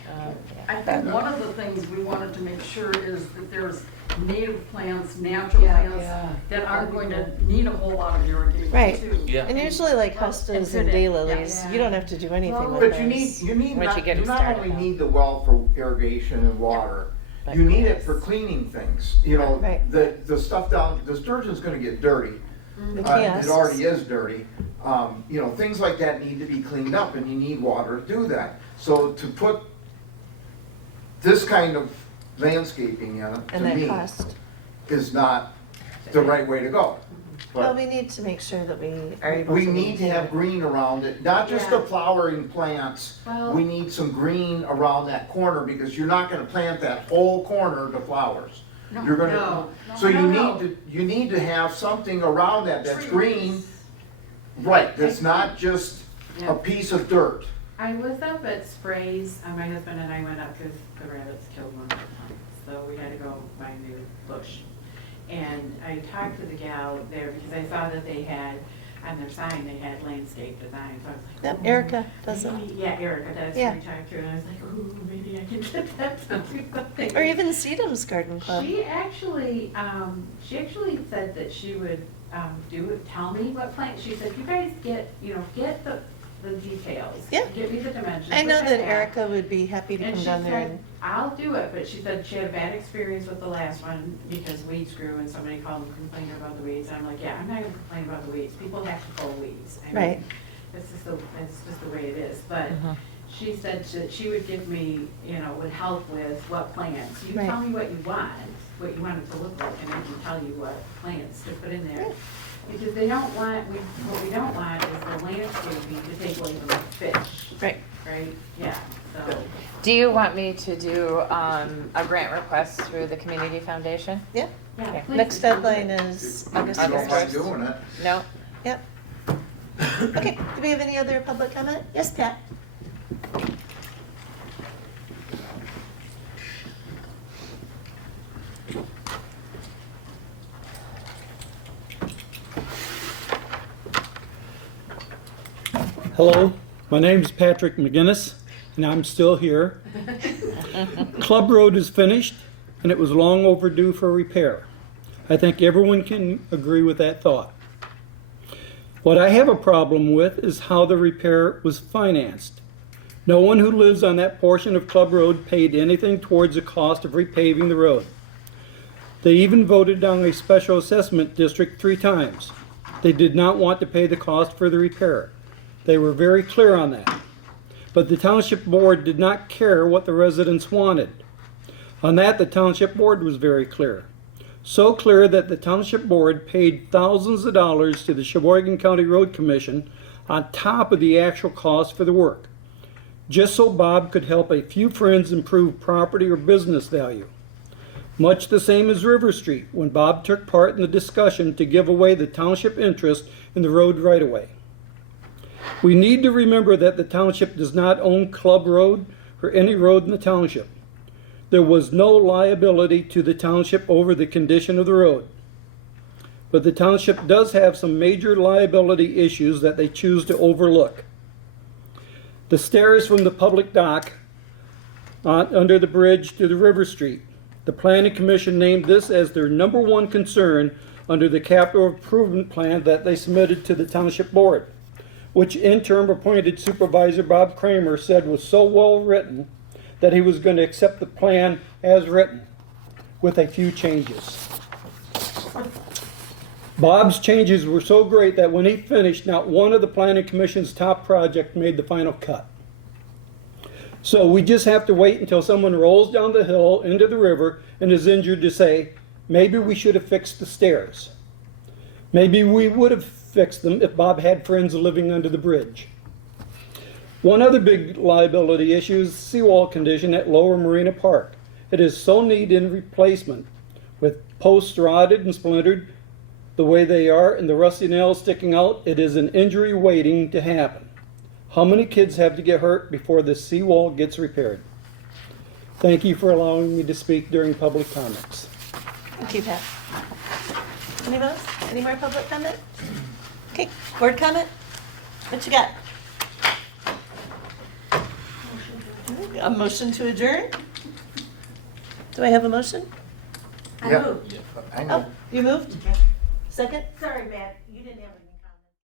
I think one of the things we wanted to make sure is that there's native plants, natural plants that aren't going to need a whole lot of irrigation Right. too. Yeah. And usually like hostas and daylilies, you don't have to do anything with but those. you need Once you not, get you it not started only out. need the well for irrigation and water, But you need it yes. for cleaning things, you know, Right. the stuff down, the sturgeon's gonna get dirty. The It kiosks. already is dirty. You know, things like that need to be cleaned up and you need water to do that. So to put this kind of landscaping in it, to And that me, cost. is not the right way to go. Well, But we need to make sure that we are able to. we need to maintain have it. green around it, not just the flowering plants. Well- We need some green around that corner because you're not gonna plant that whole corner to flowers. You're gonna, No. so you No. you need to have something around that that's Trees. green. Right, that's not just a Yeah. piece of dirt. I was up at Spray's, my husband and I went up because the rabbits killed one of the plants, so we had to go buy a new bush. And I talked to the gal there because I saw that they had, on their sign, they had landscape design, so I was like. Yep, "Ooh, Erica does it. maybe-" Yeah, Erica does, Yeah. we talked to her, and I was like, ooh, maybe I can get that to do something. Or even Sedum's Garden Club. She actually said that she would, tell me what plant, she said, you guys get the details. Yeah. Give me the dimensions. I know which that have. Erica would be happy to And come she down there said, and I'll do it, but she said she had a bad experience with the last one because weeds grew and somebody called and complained about the weeds. I'm like, yeah, I'm not gonna complain about the weeds. People have to pull weeds. I mean, Right. it's just the way it is. But she said that she would give me, would help with what plants. You Right. tell me what you want it to look like, and I can tell you what plants to put in there. Because they don't want, what we don't want is the landscaping to take away from the fish. Right. Right? Yeah, so. Do you want me to do a grant request through the Community Foundation? Yeah. Yeah, Okay. please. Next deadline is August I don't mind 1st. doing it. No? Yep. Okay, do we have any other public comment? Yes, Pat? Hello, my name is Patrick McGinnis, and I'm still here. Club Road is finished, and it was long overdue for repair. I think everyone can agree with that thought. What I have a problem with is how the repair was financed. No one who lives on that portion of Club Road paid anything towards the cost of repaving the road. They even voted down a special assessment district 3 times. They did not want to pay the cost for the repair. They were very clear on that. But the township board did not care what the residents wanted. On that, the township board was very clear. So clear that the township board paid thousands of dollars to the Sheboygan County Road Commission on top of the actual cost for the work, just so Bob could help a few friends improve property or business value. Much the same as River Street, when Bob took part in the discussion to give away the township interest in the road right-of-way. We need to remember that the township does not own Club Road or any road in the township. There was no liability to the township over the condition of the road. But the township does have some major liability issues that they choose to overlook. The stairs from the public dock under the bridge to the River Street. The Planning Commission named this as their #1 concern under the capital improvement plan that they submitted to the township board, which interim appointed Supervisor Bob Kramer said was so well written that he was going to accept the plan as written with a few changes. Bob's changes were so great that when he finished, not one of the Planning Commission's top projects made the final cut. So we just have to wait until someone rolls down the hill into the river and is injured to say, maybe we should have fixed the stairs. Maybe we would have fixed them if Bob had friends living under the bridge. One other big liability issue is seawall condition at Lower Marina Park. It is so needed replacement, with posts rotted and splintered the way they are and the rusty nails sticking out. It is an injury waiting to happen. How many kids have to get hurt before the seawall gets repaired? Thank you for allowing me to speak during public comments. Thank you, Pat. Anyone else? Any more public comment? Okay, board comment? What you got? A motion to adjourn? Do I have a motion? I Yeah. moved. I know. Oh, you moved? Second? Sorry, Matt, you didn't have a